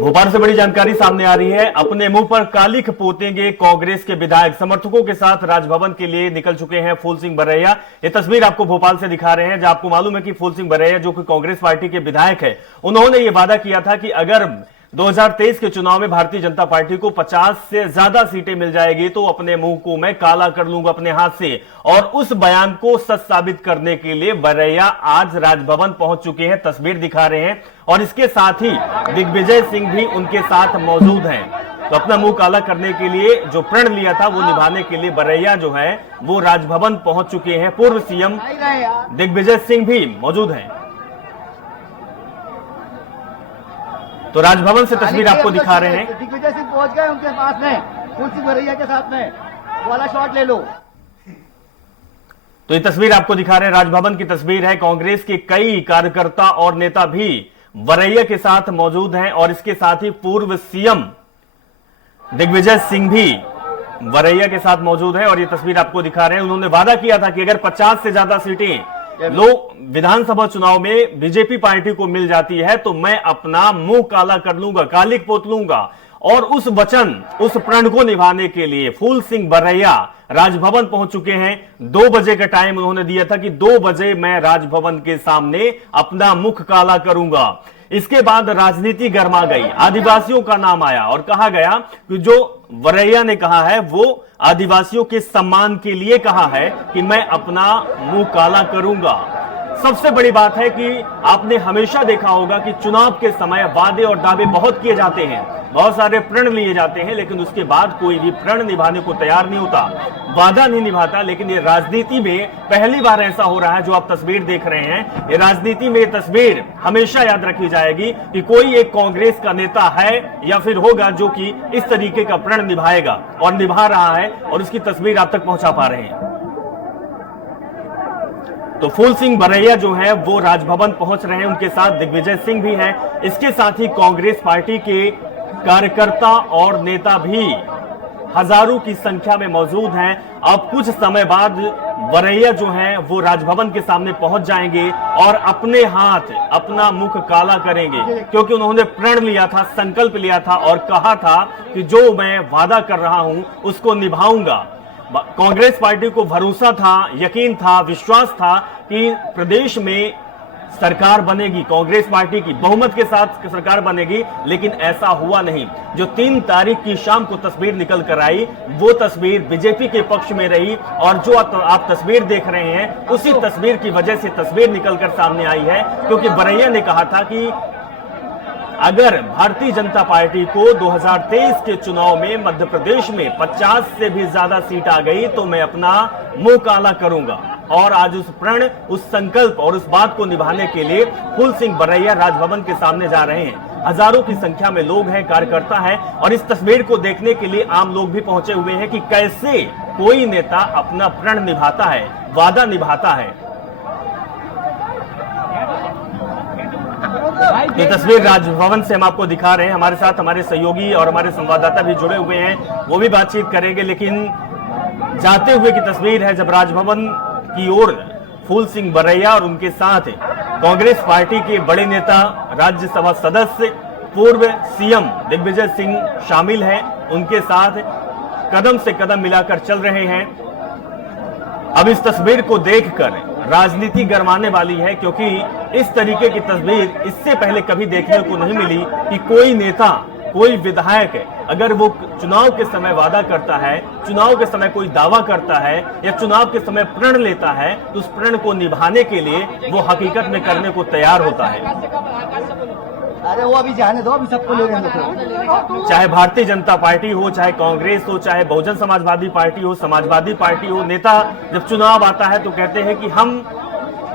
भोपाल से बड़ी जानकारी सामने आ रही है। अपने मुंह पर कालिख पोतेंगे कांग्रेस के विधायक समर्थकों के साथ राजभवन के लिए निकल चुके हैं फूल सिंह बरैया। ये तस्वीर आपको भोपाल से दिखा रहे हैं, जहां आपको मालूम है कि फूल सिंह बरैया जो कि कांग्रेस पार्टी के विधायक है, उन्होंने ये वादा किया था कि अगर 2023 के चुनाव में भारतीय जनता पार्टी को 50 से ज्यादा सीटें मिल जाएगी तो अपने मुंह को मैं काला कर लूंगा अपने हाथ से। और उस बयान को सच साबित करने के लिए बरैया आज राजभवन पहुंच चुके हैं, तस्वीर दिखा रहे हैं। और इसके साथ ही दिग्विजय सिंह भी उनके साथ मौजूद हैं। तो अपना मुंह काला करने के लिए जो प्रण लिया था वो निभाने के लिए बरैया जो है वो राजभवन पहुंच चुके हैं। पूर्व सीएम दिग्विजय सिंह भी मौजूद हैं। तो राजभवन से तस्वीर आपको दिखा रहे हैं। दिग्विजय सिंह पहुंच गए उनके पास में, फूल सिंह बरैया के साथ में, वाला शॉट ले लो। तो ये तस्वीर आपको दिखा रहे हैं, राजभवन की तस्वीर है। कांग्रेस के कई कार्यकर्ता और नेता भी बरैया के साथ मौजूद हैं और इसके साथ ही पूर्व सीएम दिग्विजय सिंह भी बरैया के साथ मौजूद है। और ये तस्वीर आपको दिखा रहे हैं। उन्होंने वादा किया था कि अगर 50 से ज्यादा सीटें विधानसभा चुनाव में बीजेपी पार्टी को मिल जाती है तो मैं अपना मुंह काला कर लूंगा, कालिख पोत लूंगा। और उस वचन, उस प्रण को निभाने के लिए फूल सिंह बरैया राजभवन पहुंच चुके हैं। 2 बजे का टाइम उन्होंने दिया था कि 2 बजे मैं राजभवन के सामने अपना मुख काला करूंगा। इसके बाद राजनीति गर्मा गई, आदिवासियों का नाम आया और कहा गया कि जो बरैया ने कहा है वो आदिवासियों के सम्मान के लिए कहा है कि मैं अपना मुंह काला करूंगा। सबसे बड़ी बात है कि आपने हमेशा देखा होगा कि चुनाव के समय वादे और दावे बहुत किए जाते हैं, बहुत सारे प्रण लिए जाते हैं, लेकिन उसके बाद कोई भी प्रण निभाने को तैयार नहीं होता, वादा नहीं निभाता। लेकिन ये राजनीति में पहली बार ऐसा हो रहा है। जो आप तस्वीर देख रहे हैं, ये राजनीति में ये तस्वीर हमेशा याद रखी जाएगी कि कोई एक कांग्रेस का नेता है या फिर होगा जो कि इस तरीके का प्रण निभाएगा और निभा रहा है और उसकी तस्वीर आप तक पहुंचा पा रहे हैं। तो फूल सिंह बरैया जो है वो राजभवन पहुंच रहे हैं, उनके साथ दिग्विजय सिंह भी हैं। इसके साथ ही कांग्रेस पार्टी के कार्यकर्ता और नेता भी हजारों की संख्या में मौजूद हैं। अब कुछ समय बाद बरैया जो हैं वो राजभवन के सामने पहुंच जाएंगे और अपने हाथ, अपना मुख काला करेंगे, क्योंकि उन्होंने प्रण लिया था, संकल्प लिया था और कहा था कि जो मैं वादा कर रहा हूं उसको निभाऊंगा। कांग्रेस पार्टी को भरोसा था, यकीन था, विश्वास था कि प्रदेश में सरकार बनेगी, कांग्रेस पार्टी की बहुमत के साथ सरकार बनेगी, लेकिन ऐसा हुआ नहीं। जो 3 तारीख की शाम को तस्वीर निकल कर आई वो तस्वीर बीजेपी के पक्ष में रही और जो आप तस्वीर देख रहे हैं उसी तस्वीर की वजह से तस्वीर निकल कर सामने आई है। क्योंकि बरैया ने कहा था कि अगर भारतीय जनता पार्टी को 2023 के चुनाव में मध्य प्रदेश में 50 से भी ज्यादा सीट आ गई तो मैं अपना मुंह काला करूंगा। और आज उस प्रण, उस संकल्प और उस बात को निभाने के लिए फूल सिंह बरैया राजभवन के सामने जा रहे हैं। हजारों की संख्या में लोग हैं, कार्यकर्ता हैं और इस तस्वीर को देखने के लिए आम लोग भी पहुंचे हुए हैं कि कैसे कोई नेता अपना प्रण निभाता है, वादा निभाता है। ये तस्वीर राजभवन से हम आपको दिखा रहे हैं। हमारे साथ हमारे सहयोगी और हमारे संवाददाता भी जुड़े हुए हैं, वो भी बातचीत करेंगे। लेकिन जाते हुए की तस्वीर है जब राजभवन की ओर फूल सिंह बरैया और उनके साथ कांग्रेस पार्टी के बड़े नेता, राज्यसभा सदस्य, पूर्व सीएम दिग्विजय सिंह शामिल हैं। उनके साथ कदम से कदम मिलाकर चल रहे हैं। अब इस तस्वीर को देखकर राजनीति गरमाने वाली है, क्योंकि इस तरीके की तस्वीर इससे पहले कभी देखने को नहीं मिली कि कोई नेता, कोई विधायक अगर वो चुनाव के समय वादा करता है, चुनाव के समय कोई दावा करता है या चुनाव के समय प्रण लेता है तो उस प्रण को निभाने के लिए वो हकीकत में करने को तैयार होता है। अरे वो अभी जाने दो, अभी सबको ले लेंगे तो। चाहे भारतीय जनता पार्टी हो, चाहे कांग्रेस हो, चाहे बहुजन समाजवादी पार्टी हो, समाजवादी पार्टी हो, नेता जब चुनाव आता है तो कहते हैं कि हम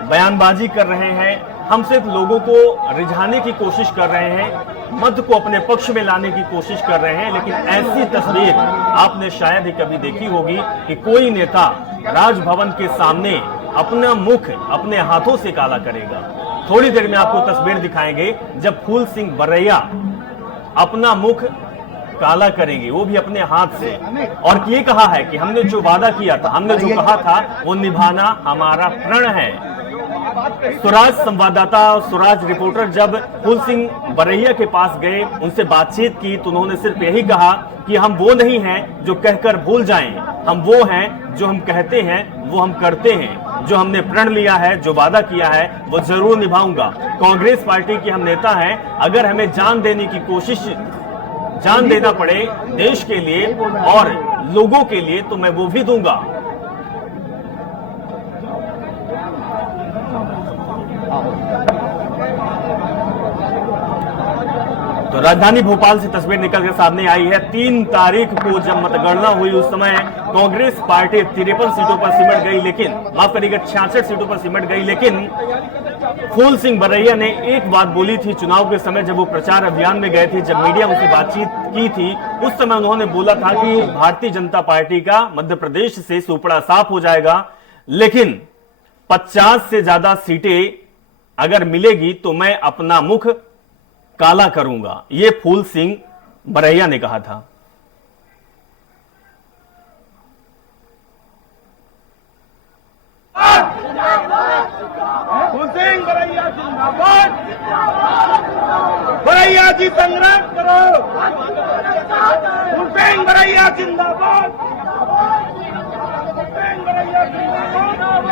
बयानबाजी कर रहे हैं, हम सिर्फ लोगों को रिझाने की कोशिश कर रहे हैं, मत को अपने पक्ष में लाने की कोशिश कर रहे हैं। लेकिन ऐसी तस्वीर आपने शायद ही कभी देखी होगी कि कोई नेता राजभवन के सामने अपना मुख अपने हाथों से काला करेगा। थोड़ी देर में आपको तस्वीर दिखाएंगे जब फूल सिंह बरैया अपना मुख काला करेंगे, वो भी अपने हाथ से। और ये कहा है कि हमने जो वादा किया था, हमने जो कहा था वो निभाना हमारा प्रण है। स्वराज संवाददाता और स्वराज रिपोर्टर जब फूल सिंह बरैया के पास गए, उनसे बातचीत की, तो उन्होंने सिर्फ यही कहा कि हम वो नहीं हैं जो कहकर भूल जाएं, हम वो हैं जो हम कहते हैं वो हम करते हैं, जो हमने प्रण लिया है, जो वादा किया है वो जरूर निभाऊंगा। कांग्रेस पार्टी के हम नेता हैं, अगर हमें जान देने की कोशिश, जान देना पड़े देश के लिए और लोगों के लिए तो मैं वो भी दूंगा। तो राजधानी भोपाल से तस्वीर निकलकर सामने आई है। 3 तारीख को जब मतगणना हुई उस समय कांग्रेस पार्टी 53 सीटों पर सिमट गई, लेकिन माफ करिएगा 66 सीटों पर सिमट गई, लेकिन फूल सिंह बरैया ने एक बात बोली थी चुनाव के समय जब वो प्रचार अभियान में गए थे, जब मीडिया उनसे बातचीत की थी, उस समय उन्होंने बोला था कि भारतीय जनता पार्टी का मध्य प्रदेश से सुपड़ा साफ हो जाएगा, लेकिन 50 से ज्यादा सीटें अगर मिलेगी तो मैं अपना मुख काला करूंगा, ये फूल सिंह बरैया ने कहा था। फूल सिंह बरैया जिंदाबाद, बरैया जी संग्राम करो, फूल सिंह बरैया जिंदाबाद, फूल सिंह बरैया जिंदाबाद।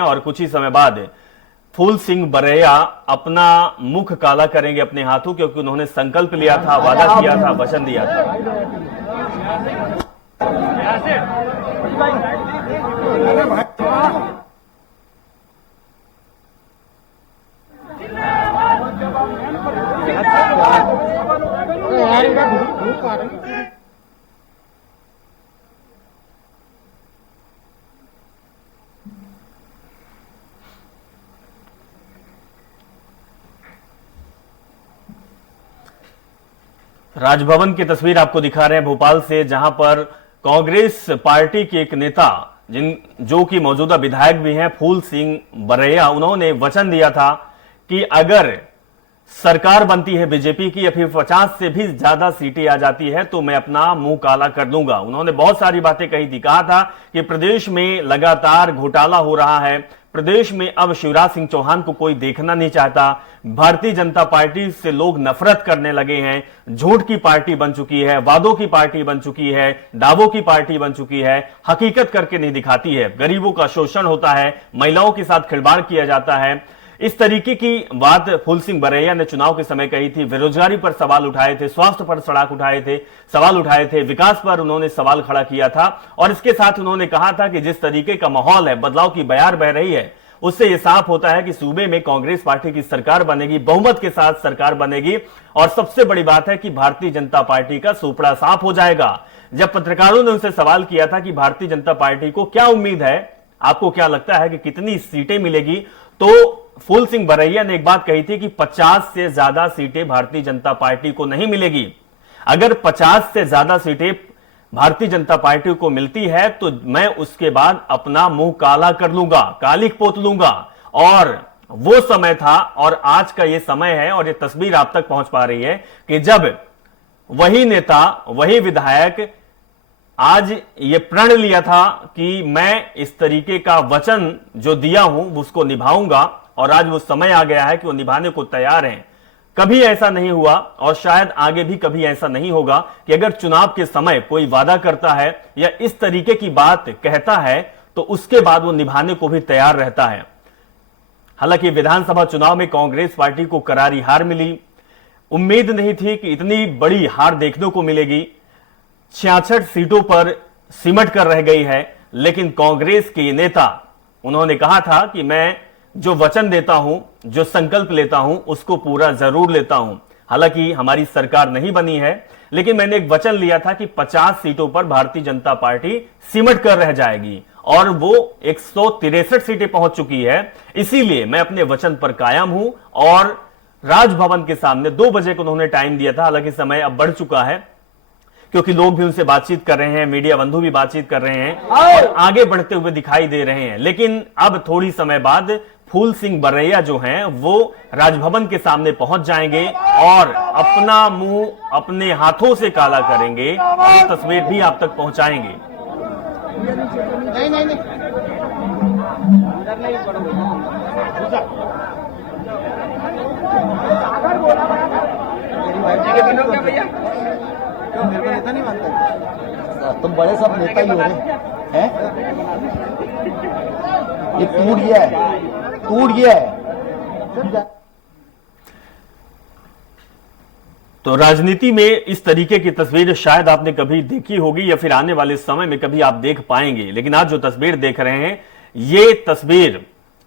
और कुछ ही समय बाद फूल सिंह बरैया अपना मुख काला करेंगे अपने हाथों, क्योंकि उन्होंने संकल्प लिया था, वादा किया था, वचन दिया था। राजभवन की तस्वीर आपको दिखा रहे हैं भोपाल से, जहां पर कांग्रेस पार्टी के एक नेता जो कि मौजूदा विधायक भी हैं, फूल सिंह बरैया, उन्होंने वचन दिया था कि अगर सरकार बनती है बीजेपी की या फिर 50 से भी ज्यादा सीटें आ जाती है तो मैं अपना मुंह काला कर दूंगा। उन्होंने बहुत सारी बातें कही थी, कहा था कि प्रदेश में लगातार घोटाला हो रहा है, प्रदेश में अब शिवराज सिंह चौहान को कोई देखना नहीं चाहता, भारतीय जनता पार्टी से लोग नफरत करने लगे हैं, झूठ की पार्टी बन चुकी है, वादों की पार्टी बन चुकी है, दावों की पार्टी बन चुकी है, हकीकत करके नहीं दिखाती है, गरीबों का शोषण होता है, महिलाओं के साथ खिलवाड़ किया जाता है। इस तरीके की बात फूल सिंह बरैया ने चुनाव के समय कही थी। बेरोजगारी पर सवाल उठाए थे, स्वास्थ्य पर सवाल उठाए थे, विकास पर उन्होंने सवाल खड़ा किया था और इसके साथ उन्होंने कहा था कि जिस तरीके का माहौल है, बदलाव की बयार बह रही है, उससे यह साफ होता है कि सूबे में कांग्रेस पार्टी की सरकार बनेगी, बहुमत के साथ सरकार बनेगी और सबसे बड़ी बात है कि भारतीय जनता पार्टी का सुपड़ा साफ हो जाएगा। जब पत्रकारों ने उनसे सवाल किया था कि भारतीय जनता पार्टी को क्या उम्मीद है, आपको क्या लगता है कि कितनी सीटें मिलेगी, तो फूल सिंह बरैया ने एक बात कही थी कि 50 से ज्यादा सीटें भारतीय जनता पार्टी को नहीं मिलेगी। अगर 50 से ज्यादा सीटें भारतीय जनता पार्टी को मिलती है तो मैं उसके बाद अपना मुंह काला कर लूंगा, कालिक पोत लूंगा। और वो समय था और आज का ये समय है और ये तस्वीर आप तक पहुंच पा रही है कि जब वही नेता, वही विधायक आज ये प्रण लिया था कि मैं इस तरीके का वचन जो दिया हूं उसको निभाऊंगा और आज वो समय आ गया है कि वो निभाने को तैयार हैं। कभी ऐसा नहीं हुआ और शायद आगे भी कभी ऐसा नहीं होगा कि अगर चुनाव के समय कोई वादा करता है या इस तरीके की बात कहता है तो उसके बाद वो निभाने को भी तैयार रहता है। हालांकि विधानसभा चुनाव में कांग्रेस पार्टी को करारी हार मिली। उम्मीद नहीं थी कि इतनी बड़ी हार देखने को मिलेगी। 66 सीटों पर सिमट कर रह गई है। लेकिन कांग्रेस के नेता, उन्होंने कहा था कि मैं जो वचन देता हूं, जो संकल्प लेता हूं, उसको पूरा जरूर लेता हूं। हालांकि हमारी सरकार नहीं बनी है, लेकिन मैंने एक वचन लिया था कि 50 सीटों पर भारतीय जनता पार्टी सिमट कर रह जाएगी और वो 163 सीटें पहुंच चुकी है। इसीलिए मैं अपने वचन पर कायम हूं और राजभवन के सामने 2 बजे को उन्होंने टाइम दिया था। हालांकि समय अब बढ़ चुका है क्योंकि लोग भी उनसे बातचीत कर रहे हैं, मीडिया बंधु भी बातचीत कर रहे हैं और आगे बढ़ते हुए दिखाई दे रहे हैं। लेकिन अब थोड़ी समय बाद फूल सिंह बरैया जो हैं वो राजभवन के सामने पहुंच जाएंगे और अपना मुंह अपने हाथों से काला करेंगे। ये तस्वीर भी आप तक पहुंचाएंगे। नहीं नहीं नहीं मेरे को नेता नहीं मानता। तुम बड़े सब नेता ही हो रहे हैं। ये टूट गया है, टूट गया है। तो राजनीति में इस तरीके की तस्वीर शायद आपने कभी देखी होगी या फिर आने वाले समय में कभी आप देख पाएंगे। लेकिन आज जो तस्वीर देख रहे हैं, ये तस्वीर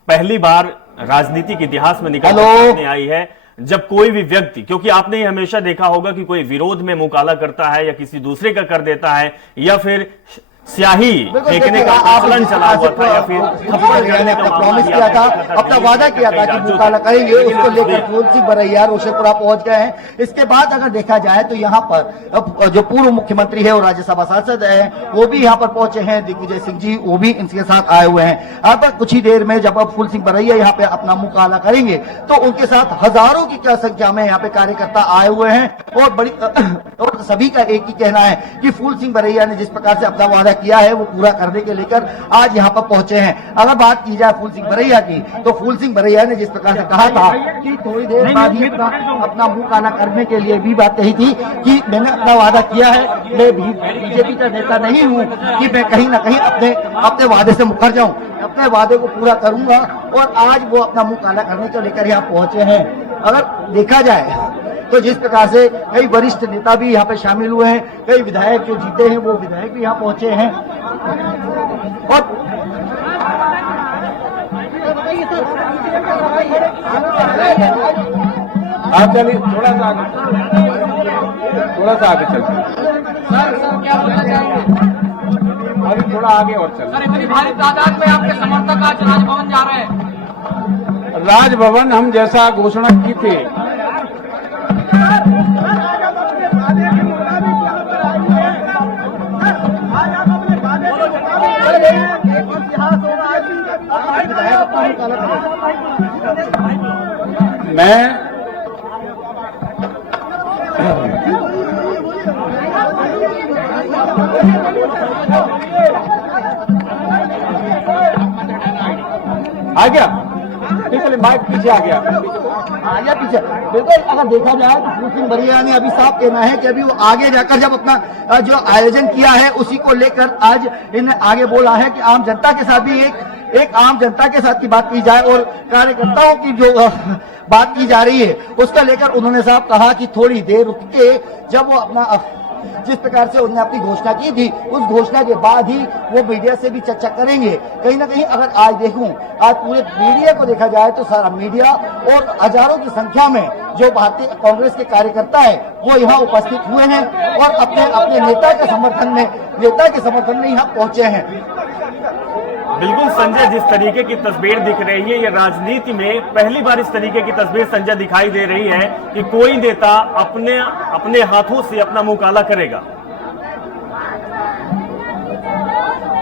पहली बार राजनीति के इतिहास में निकल कर आई है जब कोई भी व्यक्ति, क्योंकि आपने ही हमेशा देखा होगा कि कोई विरोध में मुंह काला करता है या किसी दूसरे का कर देता है या फिर स्याही फेंकने का आंदोलन चला हुआ था या फिर ने अपना प्रॉमिस किया था, अपना वादा किया था कि मुंह काला करेंगे, उसको लेकर फूल सिंह बरैया रोशनपुरा पहुंच गए हैं। इसके बाद अगर देखा जाए तो यहाँ पर जो पूर्व मुख्यमंत्री है और राज्यसभा सांसद है वो भी यहाँ पर पहुंचे हैं। दिग्विजय सिंह जी वो भी इनके साथ आए हुए हैं। अब कुछ ही देर में जब अब फूल सिंह बरैया यहाँ पे अपना मुंह काला करेंगे तो उनके साथ हजारों की क्या संख्या में यहाँ पे कार्यकर्ता आए हुए हैं और बड़ी और सभी का एक ही कहना है कि फूल सिंह बरैया ने जिस प्रकार से अपना वादा किया है वो पूरा करने के लेकर आज यहाँ पर पहुंचे हैं। अगर बात की जाए फूल सिंह बरैया की तो फूल सिंह बरैया ने जिस प्रकार से कहा था कि थोड़ी देर बाद ही अपना मुंह काला करने के लिए भी बात कही थी कि मैंने अपना वादा किया है, मैं भी बीजेपी का नेता नहीं हूँ कि मैं कहीं ना कहीं अपने वादे से मुकर जाऊं, अपने वादे को पूरा करूंगा। और आज वो अपना मुंह काला करने को लेकर यहाँ पहुंचे हैं। अगर देखा जाए तो जिस प्रकार से कई वरिष्ठ नेता भी यहाँ पे शामिल हुए हैं, कई विधायक जो जीते हैं वो विधायक भी यहाँ पहुंचे हैं। और आप चलिए थोड़ा सा आगे चलते सर क्या बोलना चाहेंगे? अभी थोड़ा आगे और चल। सर इतनी भारी तादाद में आपके समर्थक आज राजभवन जा रहे हैं। राजभवन हम जैसा घोषणा की थी मैं आ गया, चलिए माइक पीछे आ गया पीछे। बिल्कुल अगर देखा जाए तो फूल सिंह बरैया ने अभी साफ कहना है कि अभी वो आगे जाकर जब अपना जो आयोजन किया है उसी को लेकर आज इन्हें आगे बोला है कि आम जनता के साथ भी एक आम जनता के साथ की बात की जाए और कार्यकर्ताओं की जो बात की जा रही है उसका लेकर उन्होंने साफ कहा कि थोड़ी देर रुक के जब वो अपना जिस प्रकार से उन्होंने अपनी घोषणा की थी उस घोषणा के बाद ही वो मीडिया से भी चर्चा करेंगे। कहीं ना कहीं अगर आज देखूं, आज पूरे मीडिया को देखा जाए तो सारा मीडिया और हजारों की संख्या में जो भारतीय कांग्रेस के कार्यकर्ता है वो यहाँ उपस्थित हुए हैं और अपने नेता के समर्थन में यहाँ पहुंचे हैं। बिल्कुल संजय, जिस तरीके की तस्वीर दिख रही है, ये राजनीति में पहली बार इस तरीके की तस्वीर संजय दिखाई दे रही है कि कोई नेता अपने हाथों से अपना मुंह काला करेगा।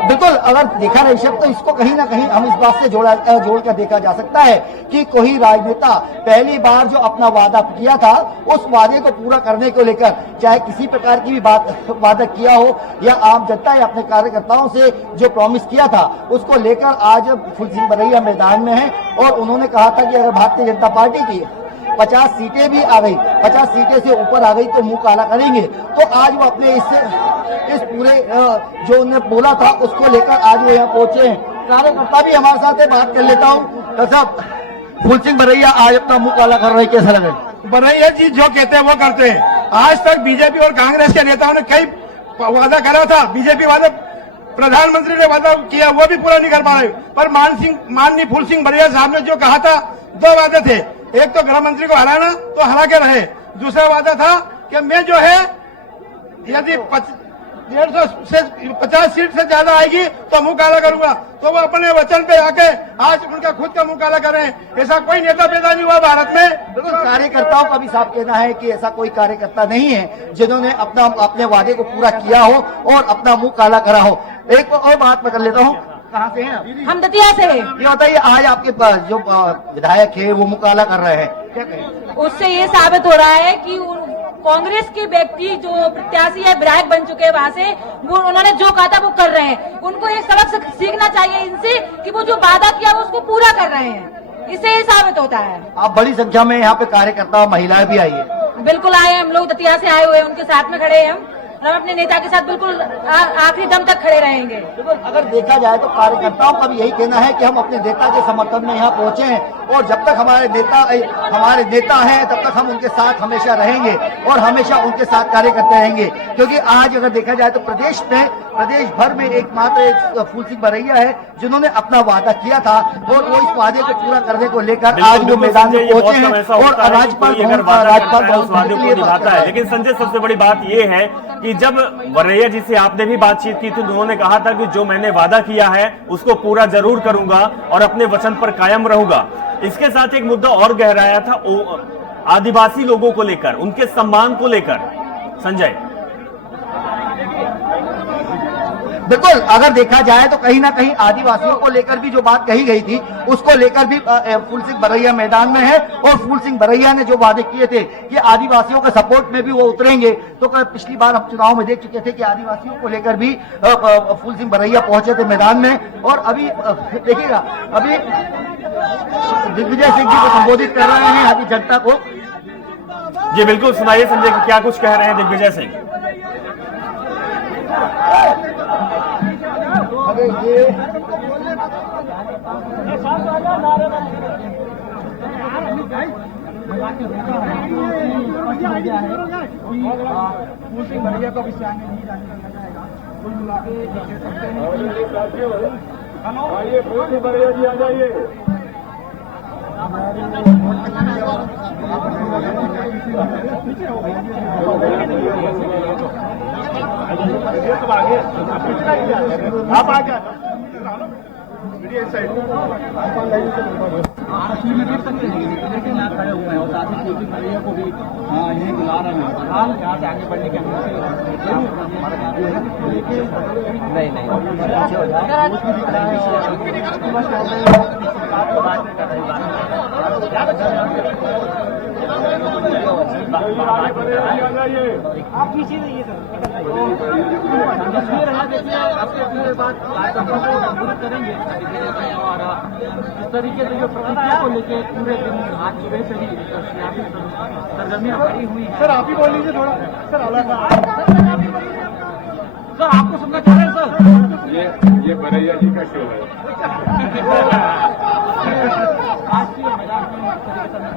बिल्कुल अगर देखा ऋषभ तो इसको कहीं ना कहीं हम इस बात से जोड़कर देखा जा सकता है कि कोई राजनेता पहली बार जो अपना वादा किया था उस वादे को पूरा करने को लेकर चाहे किसी प्रकार की भी वादा किया हो या आम जनता या अपने कार्यकर्ताओं से जो प्रॉमिस किया था उसको लेकर आज फूल सिंह बरैया मैदान में है। और उन्होंने कहा था कि अगर भारतीय जनता पार्टी की 50 सीटें भी आ गई, 50 सीटें से ऊपर आ गई तो मुंह काला करेंगे। तो आज वो अपने इस पूरे जो उन्होंने बोला था उसको लेकर आज वो यहाँ पहुंचे हैं। कार्यकर्ता भी हमारे साथ है, बात कर लेता हूँ। साहब, फूल सिंह बरैया आज अपना मुंह काला कर रहे हैं, कैसा लगे? बरैया जी जो कहते हैं वो करते हैं। आज तक बीजेपी और कांग्रेस के नेताओं ने कई वादा करा था, बीजेपी वादा प्रधानमंत्री ने वादा किया वो भी पूरा नहीं कर पा रहे। पर माननीय फूल सिंह बरिया साहब ने जो कहा था, दो वादे थे, एक तो गृह मंत्री को हराना तो हरा के रहे, दूसरा वादा था कि मैं जो है यदि 150 से 50 सीट से ज्यादा आएगी तो मुंह काला करूंगा। तो वो अपने वचन पे आके आज उनका खुद का मुंह काला कर रहे हैं। ऐसा कोई नेता पैदा नहीं हुआ भारत में। बिल्कुल, कार्यकर्ताओं का भी साफ कहना है कि ऐसा कोई कार्यकर्ता नहीं है जिन्होंने अपने वादे को पूरा किया हो और अपना मुंह काला करा हो। एक और बात मैं कर लेता हूँ, कहाँ से हैं? हम दतिया से। ये बताइए, आज आपके जो विधायक है वो मुंह काला कर रहे हैं, क्या कहें? उससे ये साबित हो रहा है कि कांग्रेस के व्यक्ति जो प्रत्याशी है, विधायक बन चुके हैं वहाँ से, वो उन्होंने जो कहा था वो कर रहे हैं। उनको एक सबक सीखना चाहिए इनसे कि वो जो वादा किया वो उसको पूरा कर रहे हैं। इससे ये साबित होता है। आप बड़ी संख्या में यहाँ पे कार्यकर्ता महिलाएं भी आई है। बिल्कुल आए, हम लोग दतिया से आए हुए हैं, उनके साथ में खड़े हैं हम अपने नेता के साथ बिल्कुल आखिरी दम तक खड़े रहेंगे। अगर देखा जाए तो कार्यकर्ताओं का भी यही कहना है कि हम अपने नेता के समर्थन में यहाँ पहुंचे हैं और जब तक हमारे नेता हैं तब तक हम उनके साथ हमेशा रहेंगे और हमेशा उनके साथ कार्य करते रहेंगे। क्योंकि आज अगर देखा जाए तो प्रदेश भर में एकमात्र फूल सिंह बरैया है जिन्होंने अपना वादा किया था और वो इस वादे को पूरा करने को लेकर आज वो मैदान में पहुंचे हैं और राज्यपाल निभाता है। लेकिन संजय, सबसे बड़ी बात ये है कि जब बरैया जी से आपने भी बातचीत की थी, उन्होंने कहा था कि जो मैंने वादा किया है उसको पूरा जरूर करूंगा और अपने वचन पर कायम रहूंगा। इसके साथ एक मुद्दा और गहराया था आदिवासी लोगों को लेकर, उनके सम्मान को लेकर। संजय, बिल्कुल, अगर देखा जाए तो कहीं ना कहीं आदिवासियों को लेकर भी जो बात कही गई थी उसको लेकर भी फूल सिंह बरैया मैदान में है और फूल सिंह बरैया ने जो वादे किए थे कि आदिवासियों के सपोर्ट में भी वो उतरेंगे। तो पिछली बार हम चुनाव में देख चुके थे कि आदिवासियों को लेकर भी फूल सिंह बरैया पहुंचे थे मैदान में। और अभी देखिएगा, अभी दिग्विजय सिंह जी को संबोधित कर रहे हैं अभी जनता को। जी बिल्कुल, सुनाइए संजय कि क्या कुछ कह रहे हैं दिग्विजय सिंह। फूल सिंह बरैया को विषय में नहीं जाने जाएगा। कुल मिला के आइए, फूल सिंह बरैया जी आ जाइए। आप आ गया लेकिन यहाँ खड़े हुए हैं और साथ ही फूल सिंह बरैया को भी यही बुला रहे हैं। फिलहाल यहाँ से आगे बढ़ने की आप पीछे रहिए सर। आपके बात करेंगे और इस तरीके से जो प्रतिक्रिया को लेके पूरे दिन आज सुबह से ही सरगर्मियां भरी हुई हैं। सर आप ही बोल लीजिए थोड़ा। सर सर आपको सुनना चाह रहे हैं सर। ये बरैया जी का शो है। आज की मैदान में इस तरीके से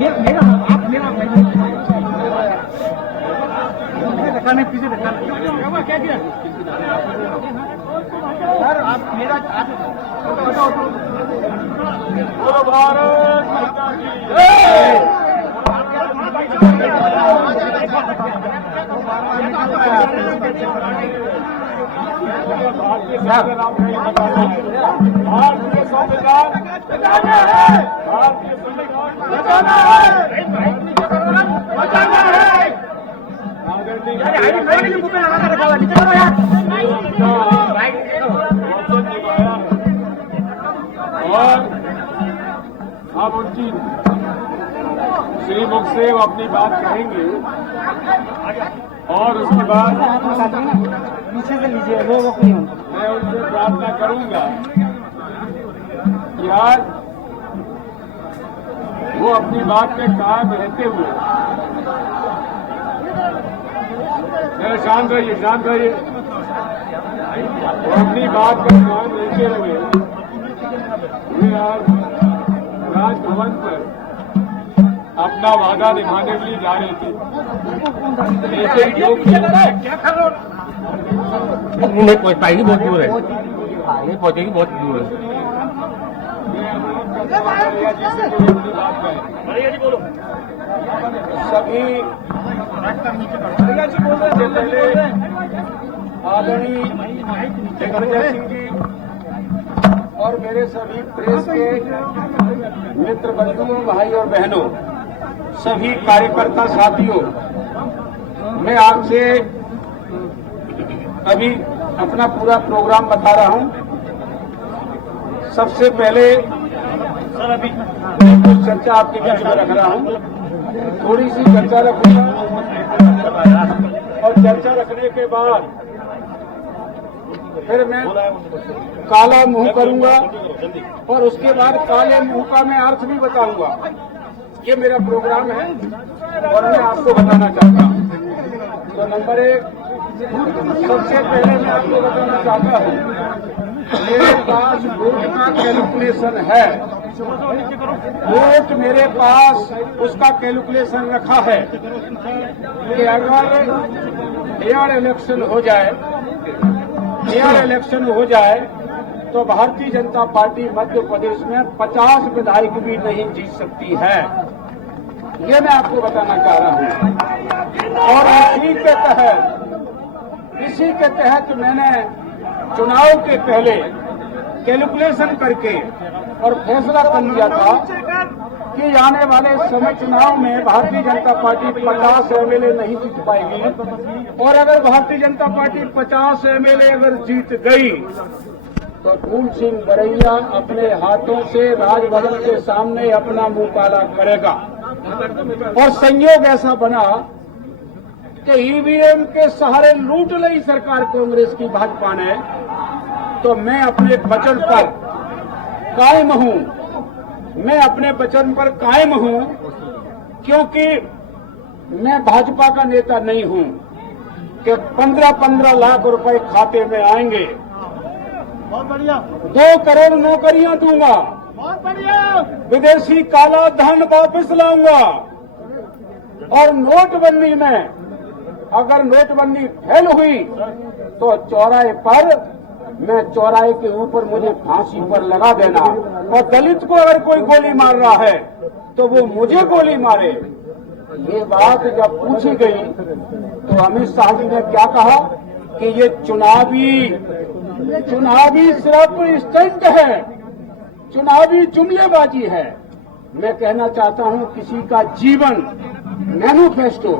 ये मेरा आप मेरा धक्का नहीं, पीछे धक्का नहीं। क्या किया सर? आप मेरा भारत माता भारतीय संविधान बचाना है, भारतीय संविधान बचाना है, बचाना है। और अब उनकी श्रीमुख से वो अपनी बात कहेंगे और उसके बाद पीछे से लीजिए वो मैं उनसे प्रार्थना करूंगा कि आज वो अपनी बात में कायम रहते हुए शांत रहिए, शांत रहिए। अपनी बात का ध्यान नीचे लगे। वे आज राजभवन पर अपना वादा निभाने के लिए जा रहे थे, लेकिन जो नहीं पहुंच पाएगी, बहुत दूर है, नहीं पहुंचेगी, बहुत दूर है। सभी सबसे पहले आदरणीय दिग्विजय सिंह जी और मेरे सभी प्रेस के मित्र बंधुओं, भाई और बहनों, सभी कार्यकर्ता साथियों, मैं आपसे अभी अपना पूरा प्रोग्राम बता रहा हूं। सबसे पहले कुछ चर्चा आपके बीच में रख रहा हूं, थोड़ी सी चर्चा रखूंगा और चर्चा रखने के बाद फिर मैं काला मुंह करूंगा और उसके बाद काले मुंह का मैं अर्थ भी बताऊंगा। ये मेरा प्रोग्राम है और मैं आपको बताना चाहता हूं। तो नंबर 1, सबसे पहले मैं आपको बताना चाहता हूं, मेरे पास वोट का कैलकुलेशन है। वोट मेरे पास उसका कैलकुलेशन रखा है कि अगर एयर इलेक्शन हो जाए तो भारतीय जनता पार्टी मध्य प्रदेश में 50 विधायक भी नहीं जीत सकती है। ये मैं आपको बताना चाह रहा हूं। और इसी के तहत मैंने चुनाव के पहले कैलकुलेशन करके और फैसला कर लिया था कि आने वाले समय चुनाव में भारतीय जनता पार्टी 50 एमएलए नहीं जीत पाएगी। और अगर भारतीय जनता पार्टी 50 एमएलए अगर जीत गई तो फूल सिंह बरैया अपने हाथों से राजभवन के सामने अपना मुंह काला करेगा। और संयोग ऐसा बना कि ईवीएम के सहारे लूट ली सरकार कांग्रेस की, भाजपा ने। तो मैं अपने वचन पर कायम हूं, मैं अपने वचन पर कायम हूं, क्योंकि मैं भाजपा का नेता नहीं हूं कि 15-15 लाख रुपए खाते में आएंगे। बहुत बढ़िया, 2 करोड़ नौकरियां दूंगा, बहुत बढ़िया, विदेशी काला धन वापस लाऊंगा। और नोटबंदी में अगर नोटबंदी फेल हुई तो चौराहे पर, मैं चौराहे के ऊपर मुझे फांसी पर लगा देना। और दलित को अगर कोई गोली मार रहा है तो वो मुझे गोली मारे। ये बात जब पूछी गई तो अमित शाह जी ने क्या कहा कि ये चुनावी सिर्फ स्टंट है, चुनावी जुमलेबाजी है। मैं कहना चाहता हूं, किसी का जीवन मैनिफेस्टो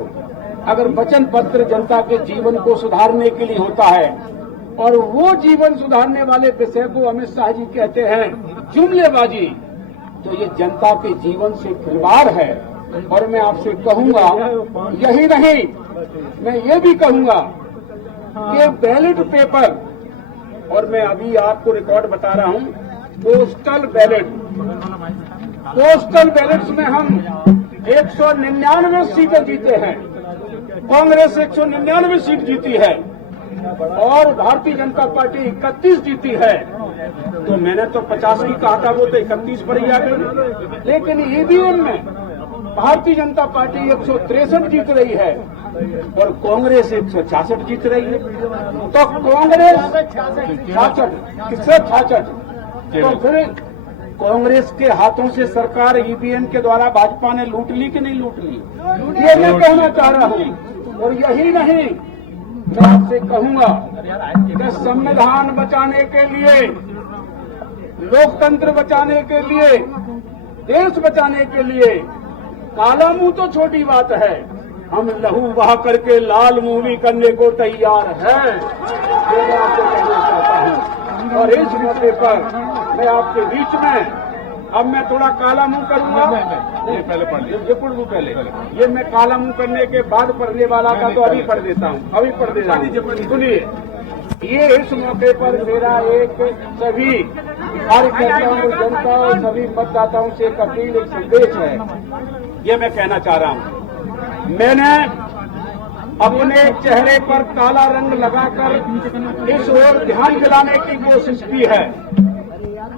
अगर वचन पत्र जनता के जीवन को सुधारने के लिए होता है और वो जीवन सुधारने वाले विषय को अमित शाह जी कहते हैं जुमलेबाजी, तो ये जनता के जीवन से खिलवाड़ है। और मैं आपसे कहूंगा, यही नहीं, मैं ये भी कहूंगा कि बैलेट पेपर, और मैं अभी आपको रिकॉर्ड बता रहा हूं, पोस्टल बैलेट्स में हम 199 सीटें जीते हैं, कांग्रेस 199 सीट जीती है और भारतीय जनता पार्टी 31 जीती है। तो मैंने तो 50 की कहा था, वो तो 31 पर ही आ गई। लेकिन ईवीएम में भारतीय जनता पार्टी 163 जीत रही है और कांग्रेस 166 जीत रही है। तो कांग्रेस 66, तो फिर कांग्रेस के हाथों से सरकार ईवीएम के द्वारा भाजपा ने लूट ली कि नहीं लूट ली, ये मैं कहना चाह रहा हूं। और यही नहीं, मैं आपसे कहूंगा कि संविधान बचाने के लिए, लोकतंत्र बचाने के लिए, देश बचाने के लिए काला मुंह तो छोटी बात है, हम लहू बहा करके लाल मुंह भी करने को तैयार हैं, ये मैं आपको कहना चाहता हूं। और इस मौके पर मैं आपके बीच में, अब मैं थोड़ा काला मुंह करूंगा, ये पहले पढ़ लिया, ये पढ़ लूं पहले, ये मैं काला मुंह करने के बाद पढ़ने वाला था, तो अभी पढ़ देता हूं, अभी पढ़ दे रहा हूं। सुनिए, ये इस मौके पर मेरा एक सभी कार्यकर्ताओं, जनता और सभी मतदाताओं से एक अपील, एक संदेश है, ये मैं कहना चाह रहा हूं। मैंने अपने चेहरे पर काला रंग लगाकर इस ओर ध्यान दिलाने की कोशिश की है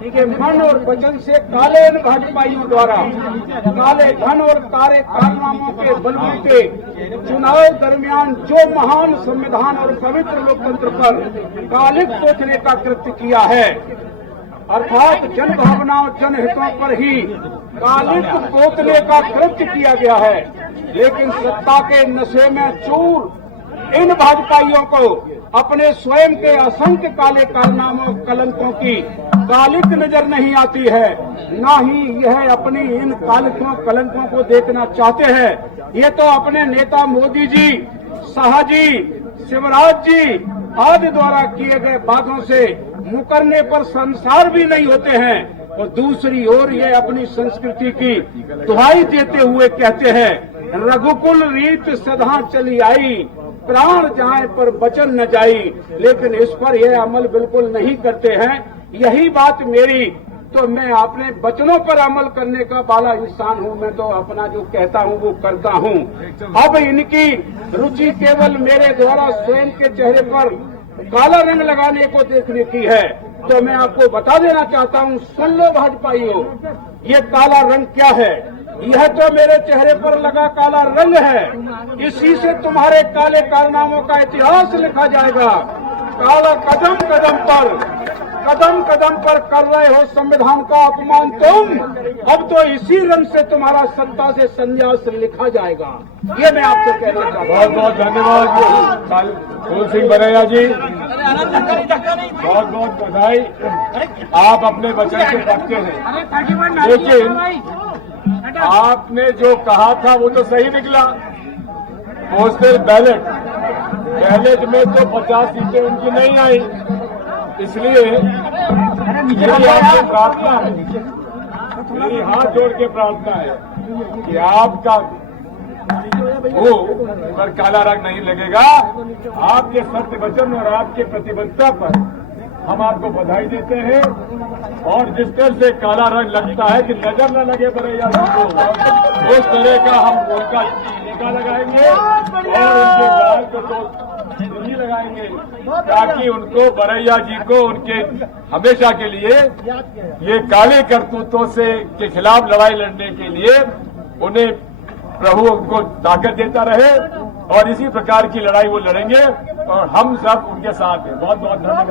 कि मन और वचन से काले इन भाजपाइयों द्वारा काले धन और काले कारनामों के बलबूते चुनाव दरमियान जो महान संविधान और पवित्र लोकतंत्र पर कालिक पोतने का कृत्य किया है, अर्थात जन भावनाओं जनहितों पर ही कालिक पोतने का कृत्य किया गया है। लेकिन सत्ता के नशे में चूर इन भाजपाइयों को अपने स्वयं के असंख्य काले कारनामों कलंकों की कालिक नजर नहीं आती है, ना ही यह अपनी इन कालिकों कलंकों को देखना चाहते हैं। ये तो अपने नेता मोदी जी, शाह जी, शिवराज जी आदि द्वारा किए गए वादों से मुकरने पर संसार भी नहीं होते हैं, और दूसरी ओर ये अपनी संस्कृति की दुहाई देते हुए कहते हैं, रघुकुल रीत सदा चली आई, प्राण जाए पर वचन न जाई। लेकिन इस पर यह अमल बिल्कुल नहीं करते हैं। यही बात मेरी, तो मैं अपने वचनों पर अमल करने का बाला इंसान हूँ। मैं तो अपना जो कहता हूँ वो करता हूँ। अब इनकी रुचि केवल मेरे द्वारा स्वयं के चेहरे पर काला रंग लगाने को देखने की है। तो मैं आपको बता देना चाहता हूँ, सुन लो भाजपाइयों, ये काला रंग क्या है। यह तो मेरे चेहरे पर लगा काला रंग है, इसी से तुम्हारे काले कारनामों का इतिहास लिखा जाएगा। काला कदम कदम पर कर रहे हो संविधान का अपमान तुम, अब तो इसी रंग से तुम्हारा सत्ता से संन्यास लिखा जाएगा। ये मैं आपसे कहना चाहता हूँ। बहुत बहुत धन्यवाद फूल सिंह बरैया जी, बहुत बहुत बधाई। आप अपने वचन के पक्के हैं, लेकिन आपने जो कहा था वो तो सही निकला। पोस्टल बैलेट में तो 50 सीटें उनकी नहीं आई, इसलिए मेरी आपसे प्रार्थना है, मेरी हाथ जोड़ के प्रार्थना है कि आपका वो पर काला रंग नहीं लगेगा। आपके सत्य वचन और आपके प्रतिबद्धता पर हम आपको बधाई देते हैं। और जिस तरह से काला रंग लगता है कि नजर न लगे बरैया जी को, उस तरह का हम उनका टीका लगाएंगे और उनके गाल को तो नहीं लगाएंगे, ताकि उनको बरैया जी को उनके हमेशा के लिए ये काले करतूतों से के खिलाफ लड़ाई लड़ने के लिए उन्हें प्रभु उनको ताकत देता रहे, और इसी प्रकार की लड़ाई वो लड़ेंगे और हम सब उनके साथ हैं। बहुत बहुत धन्यवाद।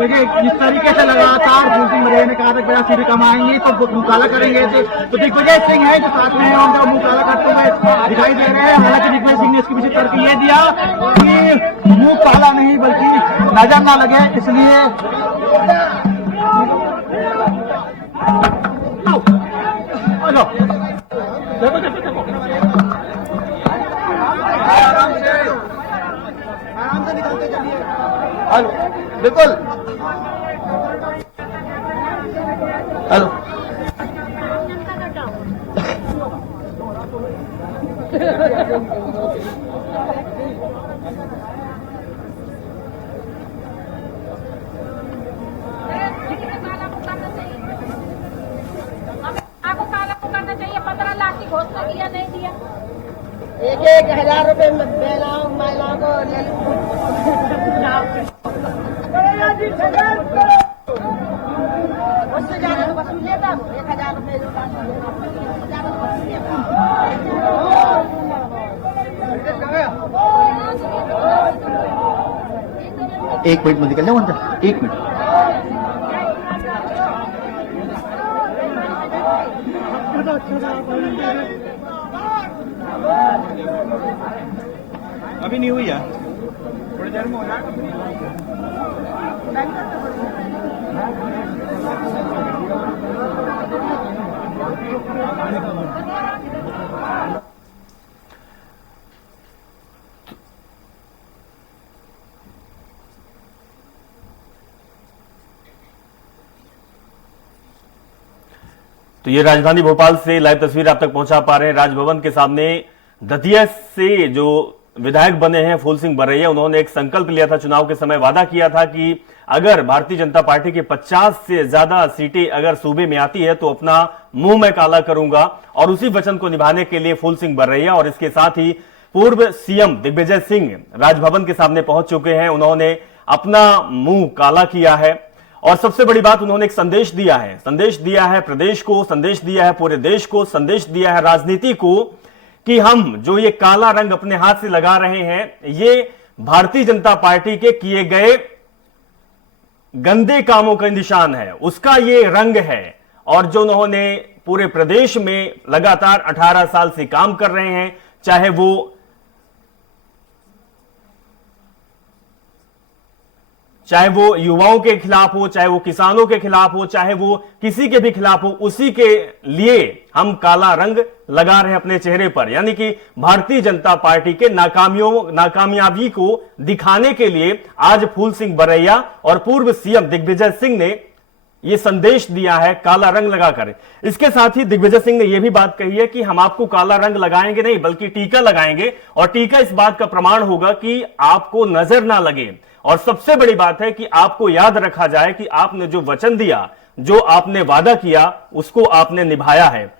देखिए, इस तरीके से लगातार फूल सिंह बरैया ने कहा था बड़ा सीधे कमाएंगे तो मुंह काला करेंगे। तो दिग्विजय सिंह है जो साथ में है, उनका मुंह काला करते हुए दिखाई दे रहे हैं। हालांकि दिग्विजय सिंह ने इसके पीछे तर्क ये दिया कि मुंह काला नहीं बल्कि नजर ना लगे, इसलिए हेलो, बिल्कुल हेलो। आपको काला करना चाहिए। 15 लाख की घोषणा किया, नहीं दिया। 1,000 रुपए महिलाओं को उससे ज्यादा तो वसूलिएगा। 1,000 रुपए जो ज्यादा तो वसूलिएगा। एक मिनट में निकल जाओ अंदर, एक मिनट। अभी नहीं हुई है, थोड़ी देर में हो जाएगा। तो ये राजधानी भोपाल से लाइव तस्वीर आप तक पहुंचा पा रहे हैं। राजभवन के सामने दतिया से जो विधायक बने हैं फूल सिंह बरैया, उन्होंने एक संकल्प लिया था, चुनाव के समय वादा किया था कि अगर भारतीय जनता पार्टी की 50 से ज्यादा सीटें अगर सूबे में आती है तो अपना मुंह मैं काला करूंगा। और उसी वचन को निभाने के लिए फूल सिंह बरैया और इसके साथ ही पूर्व सीएम दिग्विजय सिंह राजभवन के सामने पहुंच चुके हैं। उन्होंने अपना मुंह काला किया है और सबसे बड़ी बात, उन्होंने एक संदेश दिया है प्रदेश को, संदेश दिया है पूरे देश को, संदेश दिया है राजनीति को कि हम जो ये काला रंग अपने हाथ से लगा रहे हैं, ये भारतीय जनता पार्टी के किए गए गंदे कामों का निशान है, उसका ये रंग है। और जो उन्होंने पूरे प्रदेश में लगातार 18 साल से काम कर रहे हैं, चाहे वो युवाओं के खिलाफ हो, चाहे वो किसानों के खिलाफ हो, चाहे वो किसी के भी खिलाफ हो, उसी के लिए हम काला रंग लगा रहे हैं अपने चेहरे पर। यानी कि भारतीय जनता पार्टी के नाकामयाबी को दिखाने के लिए आज फूल सिंह बरैया और पूर्व सीएम दिग्विजय सिंह ने यह संदेश दिया है काला रंग लगाकर। इसके साथ ही दिग्विजय सिंह ने यह भी बात कही है कि हम आपको काला रंग लगाएंगे नहीं, बल्कि टीका लगाएंगे, और टीका इस बात का प्रमाण होगा कि आपको नजर ना लगे। और सबसे बड़ी बात है कि आपको याद रखा जाए कि आपने जो वचन दिया, जो आपने वादा किया, उसको आपने निभाया है।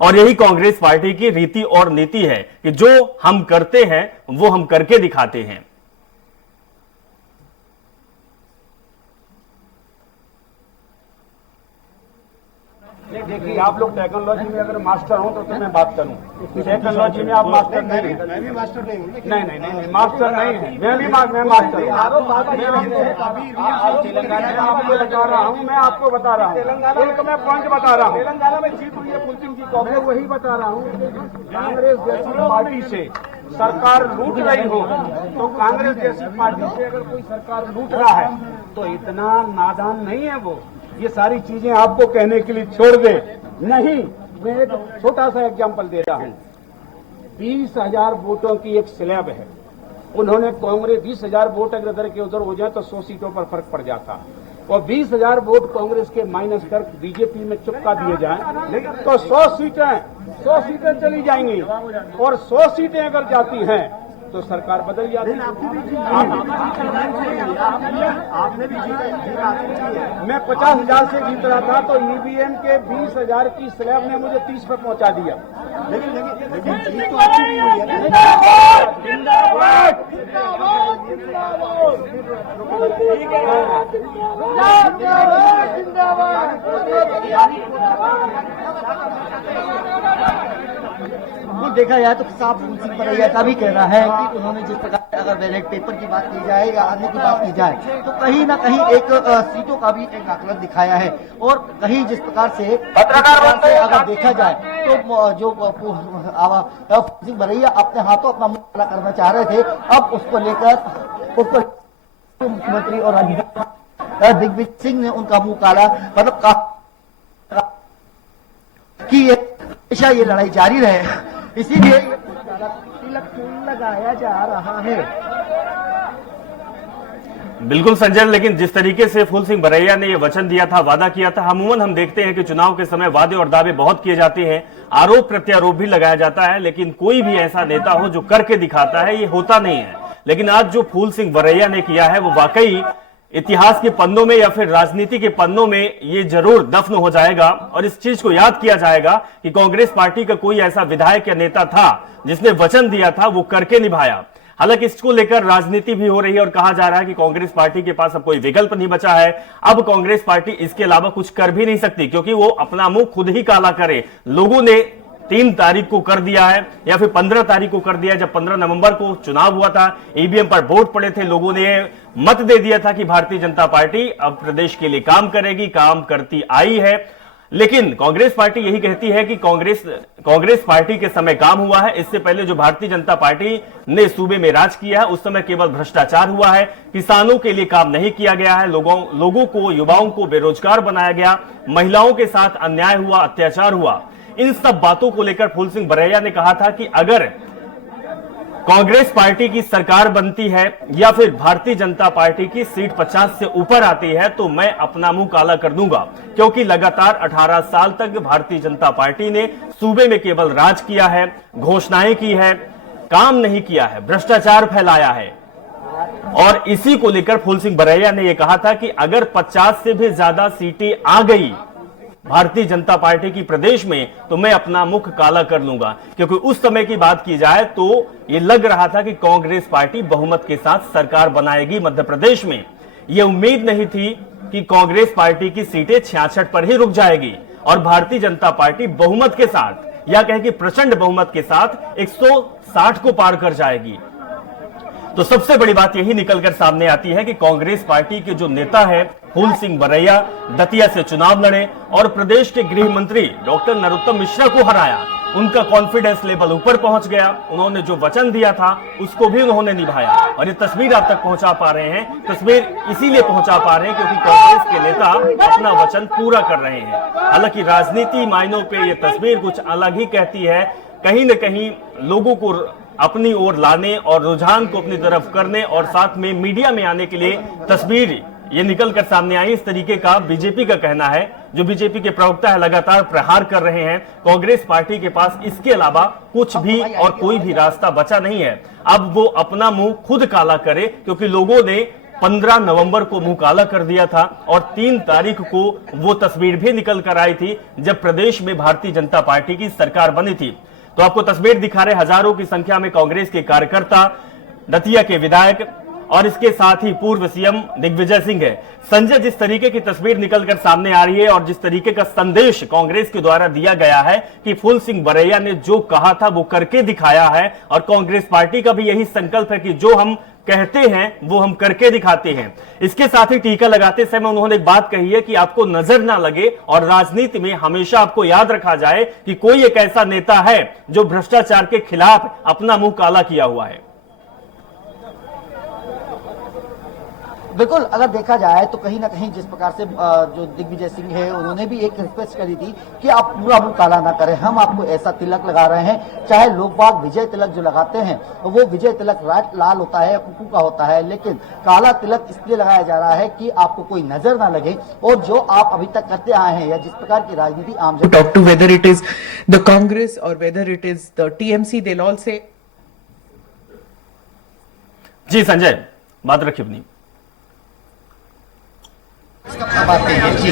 और यही कांग्रेस पार्टी की रीति और नीति है कि जो हम करते हैं वो हम करके दिखाते हैं। देखिए, आप लोग टेक्नोलॉजी में अगर मास्टर हो तो मैं बात करूं, टेक्नोलॉजी में आप मास्टर नहीं हैं। मैं भी मास्टर नहीं हूं। नहीं, मास्टर नहीं है। मैं मास्टर हूं। आपको बता रहा हूं, मैं आपको बता रहा हूं, एक मैं पॉइंट बता रहा हूं। तेलंगाना में जीत हुई है फूल सिंह जी को, मैं वही बता रहा हूं। कांग्रेस जैसी पार्टी से सरकार लूट रही हो तो कांग्रेस जैसी पार्टी से अगर कोई सरकार लूट रहा है तो इतना नादान नहीं है वो, ये सारी चीजें आपको कहने के लिए छोड़ दे। नहीं, मैं एक छोटा सा एग्जांपल दे रहा हूं। 20,000 वोटों की एक स्लैब है, उन्होंने कांग्रेस 20,000 वोट अगर इधर के उधर हो जाए तो 100 सीटों पर फर्क पड़ जाता, और 20,000 वोट कांग्रेस के माइनस कर बीजेपी में चुपका दिए जाएं तो 100 सीटें चली जाएंगी, और 100 सीटें अगर जाती हैं तो सरकार बदल जाती है। आपने भी मैं 50,000 से जीत रहा था तो ईवीएम के 20,000 की स्लैब ने मुझे 30 पर पहुंचा दिया। लेकिन जीत तो अच्छी नहीं हुई है। बिल्कुल देखा जाए तो साफ फूल सिंह बरैया का भी कहना है कि उन्होंने जिस प्रकार अगर बैलेट पेपर की बात की जाए या अन्य की बात की जाए तो कहीं ना कहीं एक सीटों का भी एक आकलन दिखाया है, और कहीं जिस प्रकार से अगर देखा जाए तो जो फूल सिंह बरैया अपने हाथों अपना मुंह काला करना चाह रहे थे, अब उसको लेकर मुख्यमंत्री और राज्यपाल दिग्विजय सिंह ने उनका मुंह काला, मतलब कि हमेशा ये लड़ाई जारी रहे, इसीलिए तिलक लगाया जा रहा है। बिल्कुल संजय, लेकिन जिस तरीके से फूल सिंह बरैया ने यह वचन दिया था, वादा किया था, अमूमन हम देखते हैं कि चुनाव के समय वादे और दावे बहुत किए जाते हैं, आरोप प्रत्यारोप भी लगाया जाता है, लेकिन कोई भी ऐसा नेता हो जो करके दिखाता है, ये होता नहीं है। लेकिन आज जो फूल सिंह बरैया ने किया है वो वाकई इतिहास के पन्नों में या फिर राजनीति के पन्नों में ये जरूर दफन हो जाएगा, और इस चीज को याद किया जाएगा कि कांग्रेस पार्टी का कोई ऐसा विधायक या नेता था जिसने वचन दिया था वो करके निभाया। हालांकि इसको लेकर राजनीति भी हो रही है और कहा जा रहा है कि कांग्रेस पार्टी के पास अब कोई विकल्प नहीं बचा है, अब कांग्रेस पार्टी इसके अलावा कुछ कर भी नहीं सकती, क्योंकि वो अपना मुंह खुद ही काला करे। लोगों ने 3 तारीख को कर दिया है या फिर 15 तारीख को कर दिया है, जब 15 नवंबर को चुनाव हुआ था, ईवीएम पर वोट पड़े थे, लोगों ने मत दे दिया था कि भारतीय जनता पार्टी अब प्रदेश के लिए काम करेगी, काम करती आई है। लेकिन कांग्रेस पार्टी यही कहती है कि कांग्रेस पार्टी के समय काम हुआ है, इससे पहले जो भारतीय जनता पार्टी ने सूबे में राज किया है उस समय केवल भ्रष्टाचार हुआ है, किसानों के लिए काम नहीं किया गया है, लोगों को, युवाओं को बेरोजगार बनाया गया, महिलाओं के साथ अन्याय हुआ, अत्याचार हुआ। इन सब बातों को लेकर फूल सिंह बरैया ने कहा था कि अगर कांग्रेस पार्टी की सरकार बनती है या फिर भारतीय जनता पार्टी की सीट 50 से ऊपर आती है तो मैं अपना मुंह काला कर दूंगा, क्योंकि लगातार 18 साल तक भारतीय जनता पार्टी ने सूबे में केवल राज किया है, घोषणाएं की है, काम नहीं किया है, भ्रष्टाचार फैलाया है। और इसी को लेकर फूल सिंह बरैया ने यह कहा था कि अगर 50 से भी ज्यादा सीटें आ गई भारतीय जनता पार्टी की प्रदेश में तो मैं अपना मुख काला कर लूंगा, क्योंकि उस समय की बात की जाए तो यह लग रहा था कि कांग्रेस पार्टी बहुमत के साथ सरकार बनाएगी मध्य प्रदेश में। यह उम्मीद नहीं थी कि कांग्रेस पार्टी की सीटें 66 पर ही रुक जाएगी और भारतीय जनता पार्टी बहुमत के साथ या कहें कि प्रचंड बहुमत के साथ 160 को पार कर जाएगी। तो सबसे बड़ी बात यही निकलकर सामने आती है कि कांग्रेस पार्टी के जो नेता है फूल सिंह बरैया दतिया से चुनाव लड़े और प्रदेश के गृह मंत्री डॉक्टर नरोत्तम मिश्रा को हराया। उनका कॉन्फिडेंस लेवल ऊपर पहुंच गया। उन्होंने जो वचन दिया था उसको भी उन्होंने निभाया और ये तस्वीर आप तक पहुंचा पा रहे हैं। तस्वीर इसीलिए पहुंचा पा रहे हैं क्योंकि कांग्रेस के नेता अपना वचन पूरा कर रहे हैं। हालांकि राजनीति मायनों पे ये तस्वीर कुछ अलग ही कहती है। कहीं न कहीं लोगों को अपनी ओर लाने और रुझान को अपनी तरफ करने और साथ में मीडिया में आने के लिए तस्वीर ये निकल कर सामने आई। इस तरीके का बीजेपी का कहना है। जो बीजेपी के प्रवक्ता है लगातार प्रहार कर रहे हैं। कांग्रेस पार्टी के पास इसके अलावा कुछ भी और कोई भी रास्ता बचा नहीं है। अब वो अपना मुंह खुद काला करे, क्योंकि लोगों ने 15 नवंबर को मुंह काला कर दिया था और 3 तारीख को वो तस्वीर भी निकल कर आई थी जब प्रदेश में भारतीय जनता पार्टी की सरकार बनी थी। तो आपको तस्वीर दिखा रहे हजारों की संख्या में कांग्रेस के कार्यकर्ता, दतिया के विधायक और इसके साथ ही पूर्व सीएम दिग्विजय सिंह है। संजय, जिस तरीके की तस्वीर निकलकर सामने आ रही है और जिस तरीके का संदेश कांग्रेस के द्वारा दिया गया है कि फूल सिंह बरैया ने जो कहा था वो करके दिखाया है और कांग्रेस पार्टी का भी यही संकल्प है कि जो हम कहते हैं वो हम करके दिखाते हैं। इसके साथ ही टीका लगाते समय उन्होंने एक बात कही है कि आपको नजर ना लगे और राजनीति में हमेशा आपको याद रखा जाए कि कोई एक ऐसा नेता है जो भ्रष्टाचार के खिलाफ अपना मुंह काला किया हुआ है। बिल्कुल, अगर देखा जाए तो कहीं ना कहीं जिस प्रकार से जो दिग्विजय सिंह है उन्होंने भी एक रिक्वेस्ट करी थी कि आप पूरा मुंह काला ना करें, हम आपको ऐसा तिलक लगा रहे हैं। चाहे लोग बाग विजय तिलक जो लगाते हैं वो विजय तिलक लाल होता है, कुकू का होता है, लेकिन काला तिलक इसलिए लगाया जा रहा है कि आपको कोई नजर ना लगे और जो आप अभी तक करते आए हैं या जिस प्रकार की राजनीति आम जनता talk to whether it is the Congress or whether it is the TMC, they'll all say। जी संजय, बात रखिए अपनी। बात कही जी।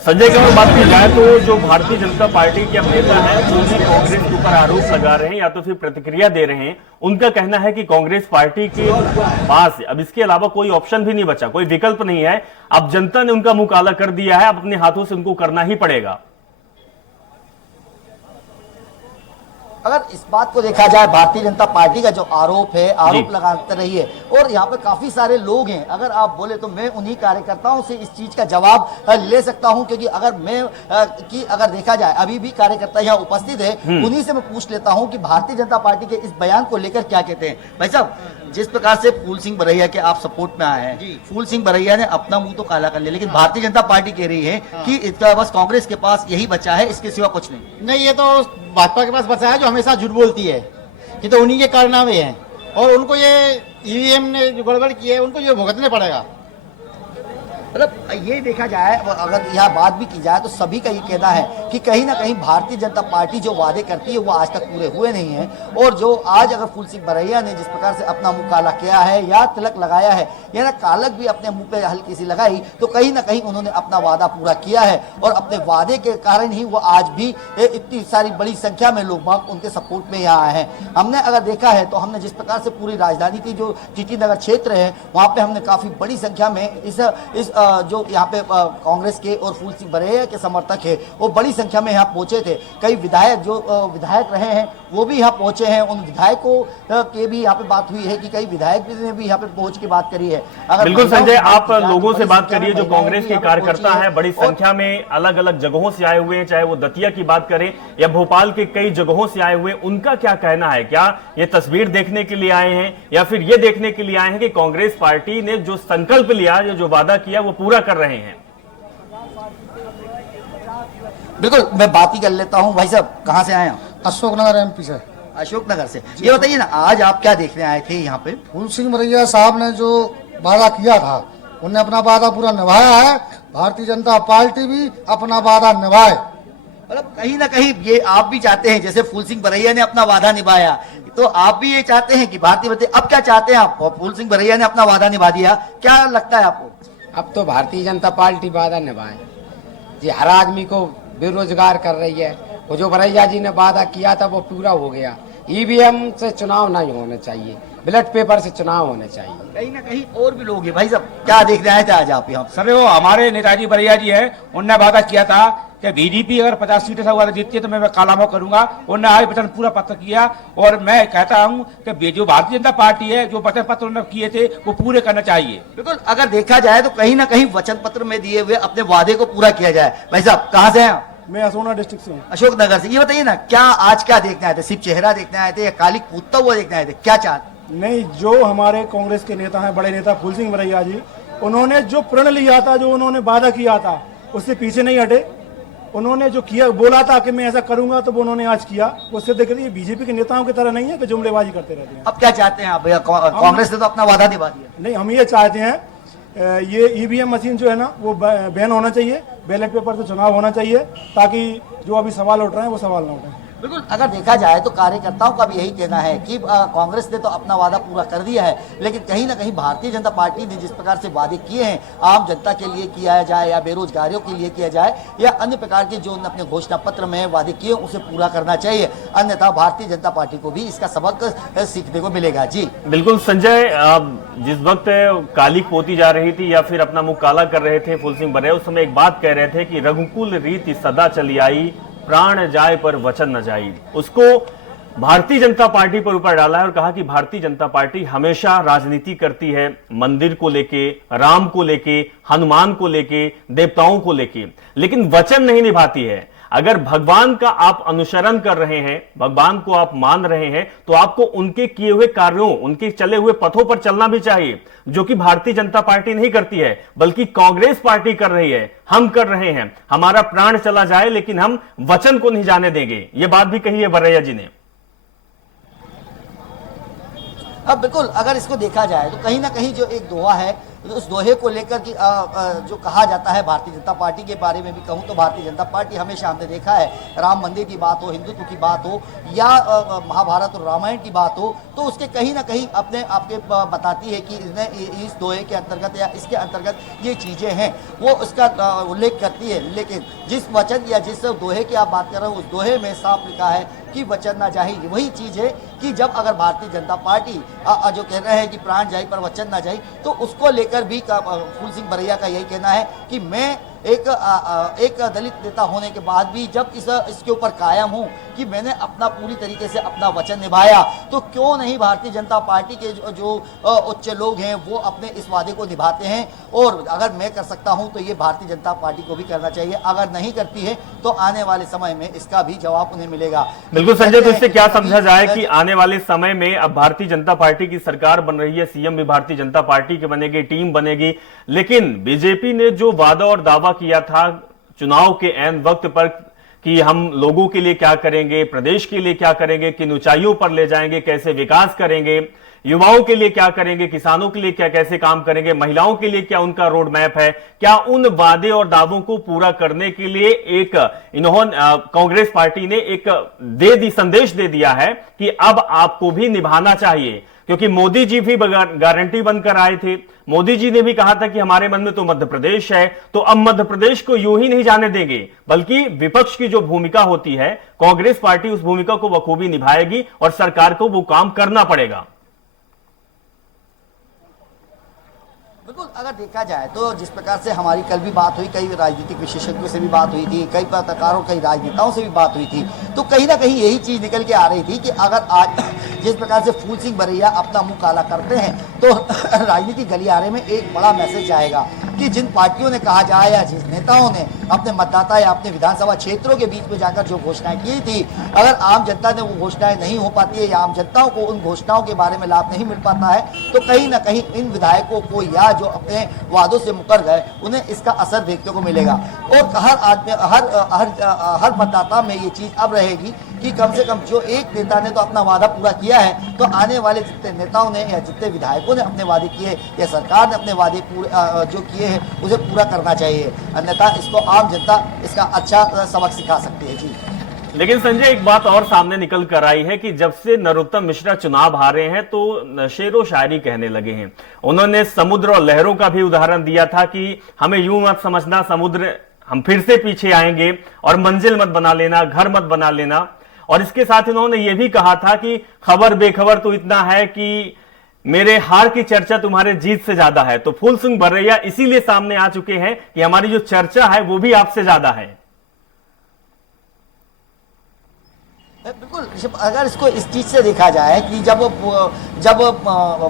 संजय की अगर बात की जाए तो जो भारतीय जनता पार्टी के अब नेता है जो भी कांग्रेस के ऊपर आरोप लगा रहे हैं या तो फिर प्रतिक्रिया दे रहे हैं, उनका कहना है कि कांग्रेस पार्टी के पास अब इसके अलावा कोई ऑप्शन भी नहीं बचा, कोई विकल्प नहीं है। अब जनता ने उनका मुंह काला कर दिया है, अब अपने हाथों से उनको करना ही पड़ेगा। अगर इस बात को देखा जाए भारतीय जनता पार्टी का जो आरोप है, आरोप लगाते रही है और यहाँ पे काफी सारे लोग हैं। अगर आप बोले तो मैं उन्हीं कार्यकर्ताओं से इस चीज का जवाब ले सकता हूं, क्योंकि अगर मैं अगर देखा जाए अभी भी कार्यकर्ता यहाँ उपस्थित है, उन्हीं से मैं पूछ लेता हूं कि भारतीय जनता पार्टी के इस बयान को लेकर क्या कहते हैं। भाई साहब, जिस प्रकार से फूल सिंह बरैया के आप सपोर्ट में आए हैं, फूल सिंह बरैया ने अपना मुंह तो काला कर लिया, लेकिन भारतीय जनता पार्टी कह रही है कि इसका बस कांग्रेस के पास यही बचा है, इसके सिवा कुछ नहीं। ये तो भाजपा के पास बचा है जो हमेशा झूठ बोलती है। ये तो उन्हीं के कारनामे हैं और उनको ये ईवीएम ने जो गड़बड़ की है उनको ये भुगतने पड़ेगा। मतलब ये देखा जाए, अगर यह बात भी की जाए तो सभी का ये कहना है कि कहीं ना कहीं भारतीय जनता पार्टी जो वादे करती है वो आज तक पूरे हुए नहीं है। और जो आज अगर फूल सिंह बरैया ने जिस प्रकार से अपना मुंह काला किया है या तिलक लगाया है या ना कालक भी अपने मुंह पे हल्की सी लगाई, तो कहीं ना कहीं उन्होंने अपना वादा पूरा किया है और अपने वादे के कारण ही वो आज भी इतनी सारी बड़ी संख्या में लोग बाग उनके सपोर्ट में यहाँ आए हैं। हमने अगर देखा है तो हमने जिस प्रकार से पूरी राजधानी की जो टीटी नगर क्षेत्र है वहाँ पे हमने काफी बड़ी संख्या में इस जो यहाँ पे कांग्रेस के और फूल सिंह बरैया के समर्थक है वो बड़ी संख्या में यहाँ पहुंचे थे। कई विधायक जो विधायक रहे हैं वो भी यहाँ पहुंचे हैं। उन विधायकों के भी यहाँ पे बात हुई है कि कई विधायक ने भी यहाँ पे पहुंच के बात करी है। अगर बिल्कुल संजय, आप लोगों से बात करिए जो कांग्रेस के कार्यकर्ता हैं, बड़ी संख्या में अलग अलग जगहों से आए हुए हैं, चाहे वो दतिया की बात करें या भोपाल के कई जगहों से आए हुए, उनका क्या कहना है? क्या ये तस्वीर देखने के लिए आए हैं या फिर ये देखने के लिए आए हैं कि कांग्रेस पार्टी ने जो संकल्प लिया, जो वादा किया वो पूरा कर रहे हैं? बिल्कुल, मैं बात ही कर लेता हूं। भाई साहब, कहां से आए हैं? अशोकनगर एमपी से। अशोकनगर से। ये बताइए ना, आज आप क्या देखने आए थे यहाँ पे? फूल सिंह बरैया साहब ने जो वादा किया था उन्होंने अपना वादा पूरा निभाया है भारतीय जनता पार्टी भी अपना वादा निभाए। मतलब कहीं ना कहीं ये आप भी चाहते हैं, जैसे फूल सिंह बरैया ने अपना वादा निभाया, तो आप भी ये चाहते हैं कि भारतीय जनता, अब क्या चाहते हैं आप? फूल सिंह बरैया ने अपना वादा निभा दिया, क्या लगता है आपको? अब तो भारतीय जनता पार्टी वादा निभाए जी, हर आदमी को बेरोजगार कर रही है। वो जो बरैया जी ने वादा किया था वो पूरा हो गया। ईवीएम से चुनाव नहीं होने चाहिए, बैलेट पेपर से चुनाव होने चाहिए। कहीं ना कहीं और भी लोग हैं। भाई साहब क्या देखने आए थे आज आप यहाँ? सर वो हमारे नेताजी बरैया जी है, उनने वादा किया था कि बीजेपी अगर 50 सीटें से जीतती है तो मैं कालामो करूंगा। उन्होंने आज वचन पूरा पत्र किया और मैं कहता हूं कि जो भारतीय जनता पार्टी है, जो वचन पत्र उन्होंने किए थे वो पूरे करना चाहिए। बिल्कुल, अगर देखा जाए तो कहीं ना कहीं वचन पत्र में दिए हुए अपने वादे को पूरा किया जाए। भाई साहब कहाँ से हैं? मैं असोना डिस्ट्रिक्ट से हूँ। अशोक नगर से। ये बताइए ना, क्या आज क्या देखने आए थे? सिर्फ चेहरा देखने आए थे या काली कूदता हुआ देखने आए थे? क्या चाहते? नहीं, जो हमारे कांग्रेस के नेता हैं, बड़े नेता फूल सिंह बरैया जी, उन्होंने जो प्रण लिया था, जो उन्होंने वादा किया था, उससे पीछे नहीं हटे। उन्होंने जो किया, बोला था कि मैं ऐसा करूंगा, तो वो उन्होंने आज किया। वो सिद्ध करिए, बीजेपी के नेताओं की तरह नहीं है कि जुमलेबाजी करते रहते हैं। अब क्या चाहते हैं आप भैया? कांग्रेस ने तो अपना वादा निभा दिया। नहीं, हम ये चाहते हैं ये ईवीएम मशीन जो है ना वो बैन होना चाहिए, बैलेट पेपर से चुनाव होना चाहिए, ताकि जो अभी सवाल उठ रहे हैं वो सवाल ना उठे। बिल्कुल, अगर देखा जाए तो कार्यकर्ताओं का भी यही कहना है कि कांग्रेस ने तो अपना वादा पूरा कर दिया है, लेकिन कहीं ना कहीं भारतीय जनता पार्टी ने जिस प्रकार से वादे किए हैं, आम जनता के लिए किया जाए या बेरोजगारियों के लिए किया जाए या अन्य प्रकार के जो अपने घोषणा पत्र में वादे किए उसे पूरा करना चाहिए, अन्यथा भारतीय जनता पार्टी को भी इसका सबक सीखने को मिलेगा। जी बिल्कुल संजय, जिस वक्त काली पोती जा रही थी या फिर अपना मुंह काला कर रहे थे फूल सिंह बरैया, उस समय एक बात कह रहे थे कि रघुकुल रीति सदा चली आई, प्राण जाए पर वचन न जाई। उसको भारतीय जनता पार्टी पर ऊपर डाला है और कहा कि भारतीय जनता पार्टी हमेशा राजनीति करती है मंदिर को लेके, राम को लेके, हनुमान को लेके, देवताओं को लेके, लेकिन वचन नहीं निभाती है। अगर भगवान का आप अनुसरण कर रहे हैं, भगवान को आप मान रहे हैं, तो आपको उनके किए हुए कार्यों, उनके चले हुए पथों पर चलना भी चाहिए, जो कि भारतीय जनता पार्टी नहीं करती है, बल्कि कांग्रेस पार्टी कर रही है। हम कर रहे हैं, हमारा प्राण चला जाए लेकिन हम वचन को नहीं जाने देंगे। यह बात भी कही है बरैया जी ने। अब बिल्कुल, अगर इसको देखा जाए तो कहीं ना कहीं जो एक दोहा है, उस दोहे को लेकर कि जो कहा जाता है भारतीय जनता पार्टी के बारे में भी कहूं तो भारतीय जनता पार्टी हमेशा, हमने देखा है, राम मंदिर की बात हो, हिंदुत्व की बात हो या महाभारत और रामायण की बात हो, तो उसके कहीं ना कहीं अपने आपके बताती है कि इस दोहे के अंतर्गत या इसके अंतर्गत ये चीजें हैं, वो उसका उल्लेख करती है। लेकिन जिस वचन या जिस दोहे की आप बात कर रहे हो, उस दोहे में साफ लिखा है कि वचन ना जाए। वही चीज है कि जब अगर भारतीय जनता पार्टी जो कह रहे हैं कि प्राण जाए पर वचन ना जाए, तो उसको लेकर भी फूल सिंह बरैया का यही कहना है कि मैं एक दलित नेता होने के बाद भी जब इसके ऊपर कायम हूं कि मैंने अपना पूरी तरीके से अपना वचन निभाया, तो क्यों नहीं भारतीय जनता पार्टी के जो उच्च लोग हैं वो अपने इस वादे को निभाते हैं। और अगर मैं कर सकता हूं तो ये भारतीय जनता पार्टी को भी करना चाहिए। अगर नहीं करती है तो आने वाले समय में इसका भी जवाब उन्हें मिलेगा। बिल्कुल संजय, तो इससे क्या समझा जाए कि आने वाले समय में अब भारतीय जनता पार्टी की सरकार बन रही है, सीएम भी भारतीय जनता पार्टी की बनेगी, टीम बनेगी, लेकिन बीजेपी ने जो वादा और दावा किया था चुनाव के ऐन वक्त पर कि हम लोगों के लिए क्या करेंगे, प्रदेश के लिए क्या करेंगे, किन ऊंचाइयों पर ले जाएंगे, कैसे विकास करेंगे, युवाओं के लिए क्या करेंगे, किसानों के लिए क्या कैसे काम करेंगे, महिलाओं के लिए क्या उनका रोड मैप है, क्या उन वादे और दावों को पूरा करने के लिए एक इन्होंने कांग्रेस पार्टी ने एक संदेश दे दिया है कि अब आपको भी निभाना चाहिए। क्योंकि मोदी जी भी गारंटी बनकर आए थे, मोदी जी ने भी कहा था कि हमारे मन में तो मध्य प्रदेश है, तो अब मध्य प्रदेश को यूं ही नहीं जाने देंगे, बल्कि विपक्ष की जो भूमिका होती है, कांग्रेस पार्टी उस भूमिका को बखूबी निभाएगी और सरकार को वो काम करना पड़ेगा। बिल्कुल, अगर देखा जाए तो जिस प्रकार से हमारी कल भी बात हुई, कई राजनीतिक विशेषज्ञों से भी बात हुई थी, कई पत्रकारों, कई राजनेताओं से भी बात हुई थी, तो कहीं ना कहीं यही चीज निकल के आ रही थी कि अगर आज जिस प्रकार से फूल सिंह बरैया अपना मुंह काला करते हैं, तो राजनीतिक गलियारे में एक बड़ा मैसेज जाएगा कि जिन पार्टियों ने कहा जाए या जिस नेताओं ने अपने मतदाता या अपने विधानसभा क्षेत्रों के बीच में जाकर जो घोषणाएं की थी, अगर आम जनता ने वो घोषणाएं नहीं हो पाती है या आम जनताओं को उन घोषणाओं के बारे में लाभ नहीं मिल पाता है, तो कहीं ना कहीं इन विधायकों को या जो अपने वादों से मुकर गए उन्हें इसका असर देखने को मिलेगा। और हर आदमी, हर मतदाता में ये चीज अब रहेगी कि कम से कम जो एक नेता ने तो अपना वादा पूरा किया है, तो आने वाले जितने नेताओं ने या जितने विधायकों ने अपने वादे किए या सरकार ने अपने वादे पूरे जो किए हैं हैं उसे पूरा करना चाहिए, अन्यथा इसको आम जनता इसका अच्छा सबक सिखा सकती है। जी लेकिन संजय, एक बात और सामने निकल कर आई है कि जब से नरोत्तम मिश्रा चुनाव हारे हैं तो शेरो शायरी कहने लगे हैं। उन्होंने समुद्र और लहरों का भी उदाहरण दिया था कि हमें यूं मत समझना समुद्र हम फिर से पीछे आएंगे और मंजिल मत बना लेना, घर मत बना लेना। और इसके साथ उन्होंने ये भी कहा था कि खबर बेखबर तो इतना है कि मेरे हार की चर्चा तुम्हारे जीत से ज्यादा है। तो फूल सिंह बरैया इसीलिए सामने आ चुके हैं कि हमारी जो चर्चा है वो भी आपसे ज्यादा है। बिल्कुल, अगर इसको इस चीज से देखा जाए कि जब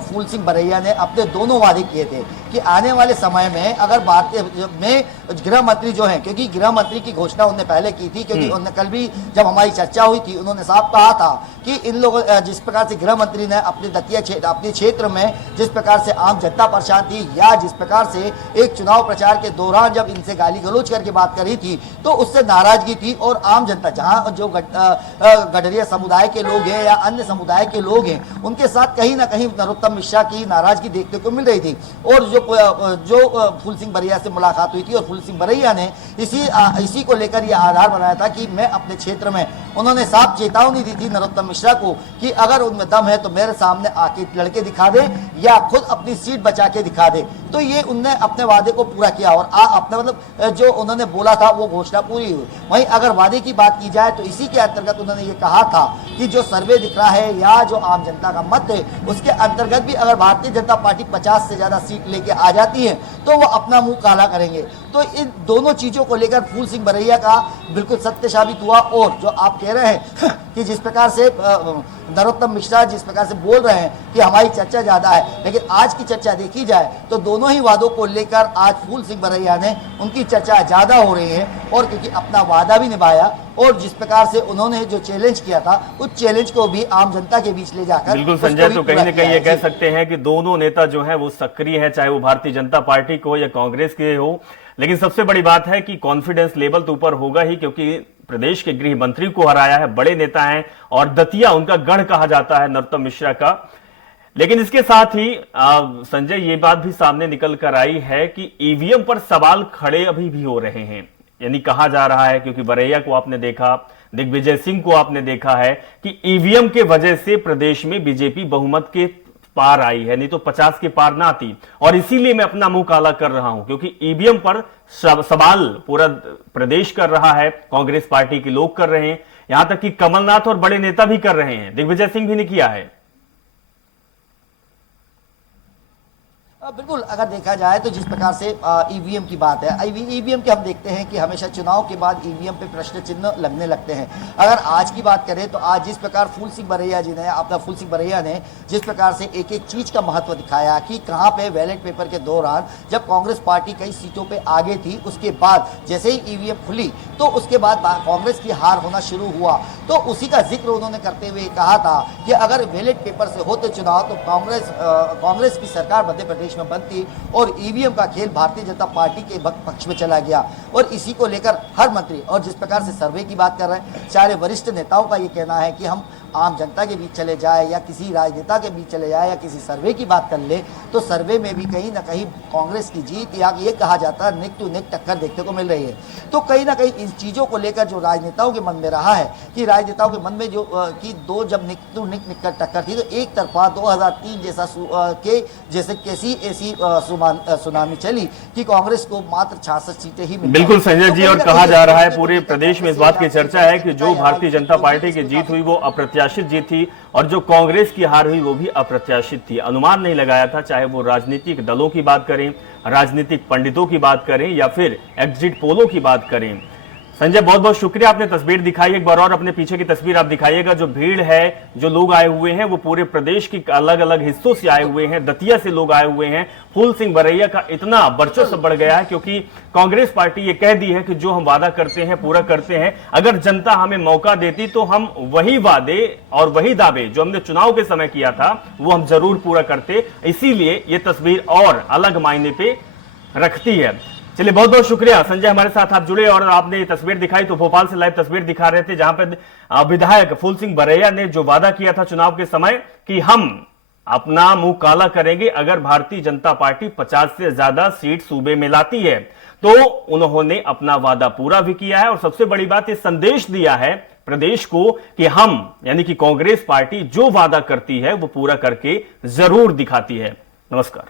फूल सिंह बरैया ने अपने दोनों वादे किए थे कि आने वाले समय में अगर भारतीय में गृह मंत्री जो हैं, क्योंकि गृह मंत्री की घोषणा उन्होंने पहले की थी, क्योंकि उन्होंने कल भी जब हमारी चर्चा हुई थी उन्होंने साफ कहा था कि इन लोगों जिस प्रकार से गृह मंत्री ने अपने अपने क्षेत्र में जिस प्रकार से आम जनता परेशान थी या जिस प्रकार से एक चुनाव प्रचार के दौरान जब इनसे गाली गलौज करके बात करी थी तो उससे नाराजगी थी। और आम जनता जहां जो गडरिया समुदाय के लोग हैं या अन्य समुदाय के लोग हैं उनके साथ कहीं ना कहीं नरोत्तम मिश्रा की नाराजगी देखने को मिल रही थी। और जो फूल सिंह बरैया से मुलाकात हुई थी और फूल सिंह बरैया ने इसी को लेकर यह आधार बनाया था कि मैं अपने क्षेत्र में, उन्होंने साफ चेतावनी दी थी नरोत्तम मिश्रा को कि अगर उनमें दम है तो मेरे सामने आके लड़के दिखा दे या खुद अपनी सीट बचा के दिखा दे। तो ये उनने अपने वादे को पूरा किया और अपना मतलब जो उन्होंने बोला था वो घोषणा पूरी हुई। वहीं अगर वादे की बात की जाए तो इसी के अंतर्गत उन्होंने ये कहा था कि जो सर्वे दिख रहा है या जो आम जनता का मत है उसके अंतर्गत भी अगर भारतीय जनता पार्टी 50 से ज्यादा सीट लेके आ जाती है तो वो अपना मुंह काला करेंगे। तो इन दोनों चीजों को लेकर फूल सिंह बरैया का बिल्कुल सत्य साबित हुआ। और जो आप कह रहे हैं कि जिस प्रकार से नरोत्तम मिश्रा जिस प्रकार से बोल रहे हैं कि हमारी चर्चा ज्यादा है, लेकिन आज की चर्चा देखी जाए तो दोनों ही वादों को लेकर आज फूल सिंह बरैया ने उनकी चर्चा ज्यादा हो रही है। और क्योंकि अपना वादा भी निभाया और जिस प्रकार से उन्होंने जो चैलेंज किया था उस चैलेंज को भी आम जनता के बीच ले जाकर, बिल्कुल संजय, तो कहीं ना कहीं ये कह सकते हैं कि दोनों नेता जो है वो सक्रिय है, चाहे वो भारतीय जनता पार्टी को या कांग्रेस के हो। लेकिन सबसे बड़ी बात है कि कॉन्फिडेंस लेवल तो ऊपर होगा ही, क्योंकि प्रदेश के गृह मंत्री को हराया है, बड़े नेता हैं और दतिया उनका गढ़ कहा जाता है नरोत्तम मिश्रा का। लेकिन इसके साथ ही संजय ये बात भी सामने निकल कर आई है कि ईवीएम पर सवाल खड़े अभी भी हो रहे हैं। यानी कहा जा रहा है, क्योंकि बरैया को आपने देखा, दिग्विजय सिंह को आपने देखा है कि ईवीएम के वजह से प्रदेश में बीजेपी बहुमत के पार आई है, नहीं तो 50 के पार ना आती। और इसीलिए मैं अपना मुंह काला कर रहा हूं, क्योंकि ईवीएम पर सवाल पूरा प्रदेश कर रहा है, कांग्रेस पार्टी के लोग कर रहे हैं, यहां तक कि कमलनाथ और बड़े नेता भी कर रहे हैं, दिग्विजय सिंह भी ने किया है। बिल्कुल, अगर देखा जाए तो जिस प्रकार से ईवीएम की बात है, ईवीएम के हम देखते हैं कि हमेशा चुनाव के बाद ईवीएम पे प्रश्न चिन्ह लगने लगते हैं। अगर आज की बात करें तो आज जिस प्रकार फूल सिंह बरैया ने जिस प्रकार से एक एक चीज का महत्व दिखाया कि कहां पे बैलेट पेपर के दौरान जब कांग्रेस पार्टी कई सीटों पे आगे थी, उसके बाद जैसे ही ईवीएम खुली तो उसके बाद कांग्रेस की हार होना शुरू हुआ। तो उसी का जिक्र उन्होंने करते हुए कहा था कि अगर बैलेट पेपर से होते चुनाव तो कांग्रेस की सरकार मध्य प्रदेश में बनती और ईवीएम का खेल भारतीय जनता पार्टी के पक्ष में चला गया। और इसी को लेकर हर मंत्री और जिस प्रकार से सर्वे की बात कर रहे हैं, सारे वरिष्ठ नेताओं का ये कहना है कि हम आम जनता के बीच चले जाए या किसी राजनेता के बीच चले जाए या किसी सर्वे की बात कर ले तो सर्वे में भी कहीं ना कहीं कांग्रेस की जीत या ये कहा जाता है नेक टू नेक टक्कर देखने को मिल रही है। तो कहीं ना कहीं इन चीजों को लेकर जो राजनेताओं के मन में रहा है कि राजनेताओं के मन में जो कि दो जब नेक टू नेक टक्कर थी तो एक तरफा 2003 जैसे कैसी ऐसी सुनामी चली कि कांग्रेस को मात्र 66 सीटें ही मिली। बिल्कुल संजय जी, और कहा जा रहा है पूरे प्रदेश में इस बात की चर्चा है कि जो भारतीय जनता पार्टी की जीत हुई वो अप्रत्याशित जीत थी और जो कांग्रेस की हार हुई वो भी अप्रत्याशित थी। अनुमान नहीं लगाया था, चाहे वो राजनीतिक दलों की बात करें, राजनीतिक पंडितों की बात करें या फिर एग्जिट पोलों की बात करें। संजय, बहुत बहुत शुक्रिया, आपने तस्वीर दिखाई। एक बार और अपने पीछे की तस्वीर आप दिखाइएगा। जो भीड़ है, जो लोग आए हुए हैं वो पूरे प्रदेश के अलग अलग हिस्सों से आए हुए हैं, दतिया से लोग आए हुए हैं। फूल सिंह बरैया का इतना वर्चस्व बढ़ गया है क्योंकि कांग्रेस पार्टी ये कह दी है कि जो हम वादा करते हैं पूरा करते हैं। अगर जनता हमें मौका देती तो हम वही वादे और वही दावे जो हमने चुनाव के समय किया था वो हम जरूर पूरा करते। इसीलिए ये तस्वीर और अलग मायने पे रखती है। चलिए, बहुत बहुत शुक्रिया संजय, हमारे साथ आप जुड़े और आपने ये तस्वीर दिखाई। तो भोपाल से लाइव तस्वीर दिखा रहे थे जहां पर विधायक फूल सिंह बरैया ने जो वादा किया था चुनाव के समय कि हम अपना मुंह काला करेंगे अगर भारतीय जनता पार्टी 50 से ज्यादा सीट सूबे में लाती है। तो उन्होंने अपना वादा पूरा भी किया है और सबसे बड़ी बात ये संदेश दिया है प्रदेश को कि हम यानी कि कांग्रेस पार्टी जो वादा करती है वो पूरा करके जरूर दिखाती है। नमस्कार।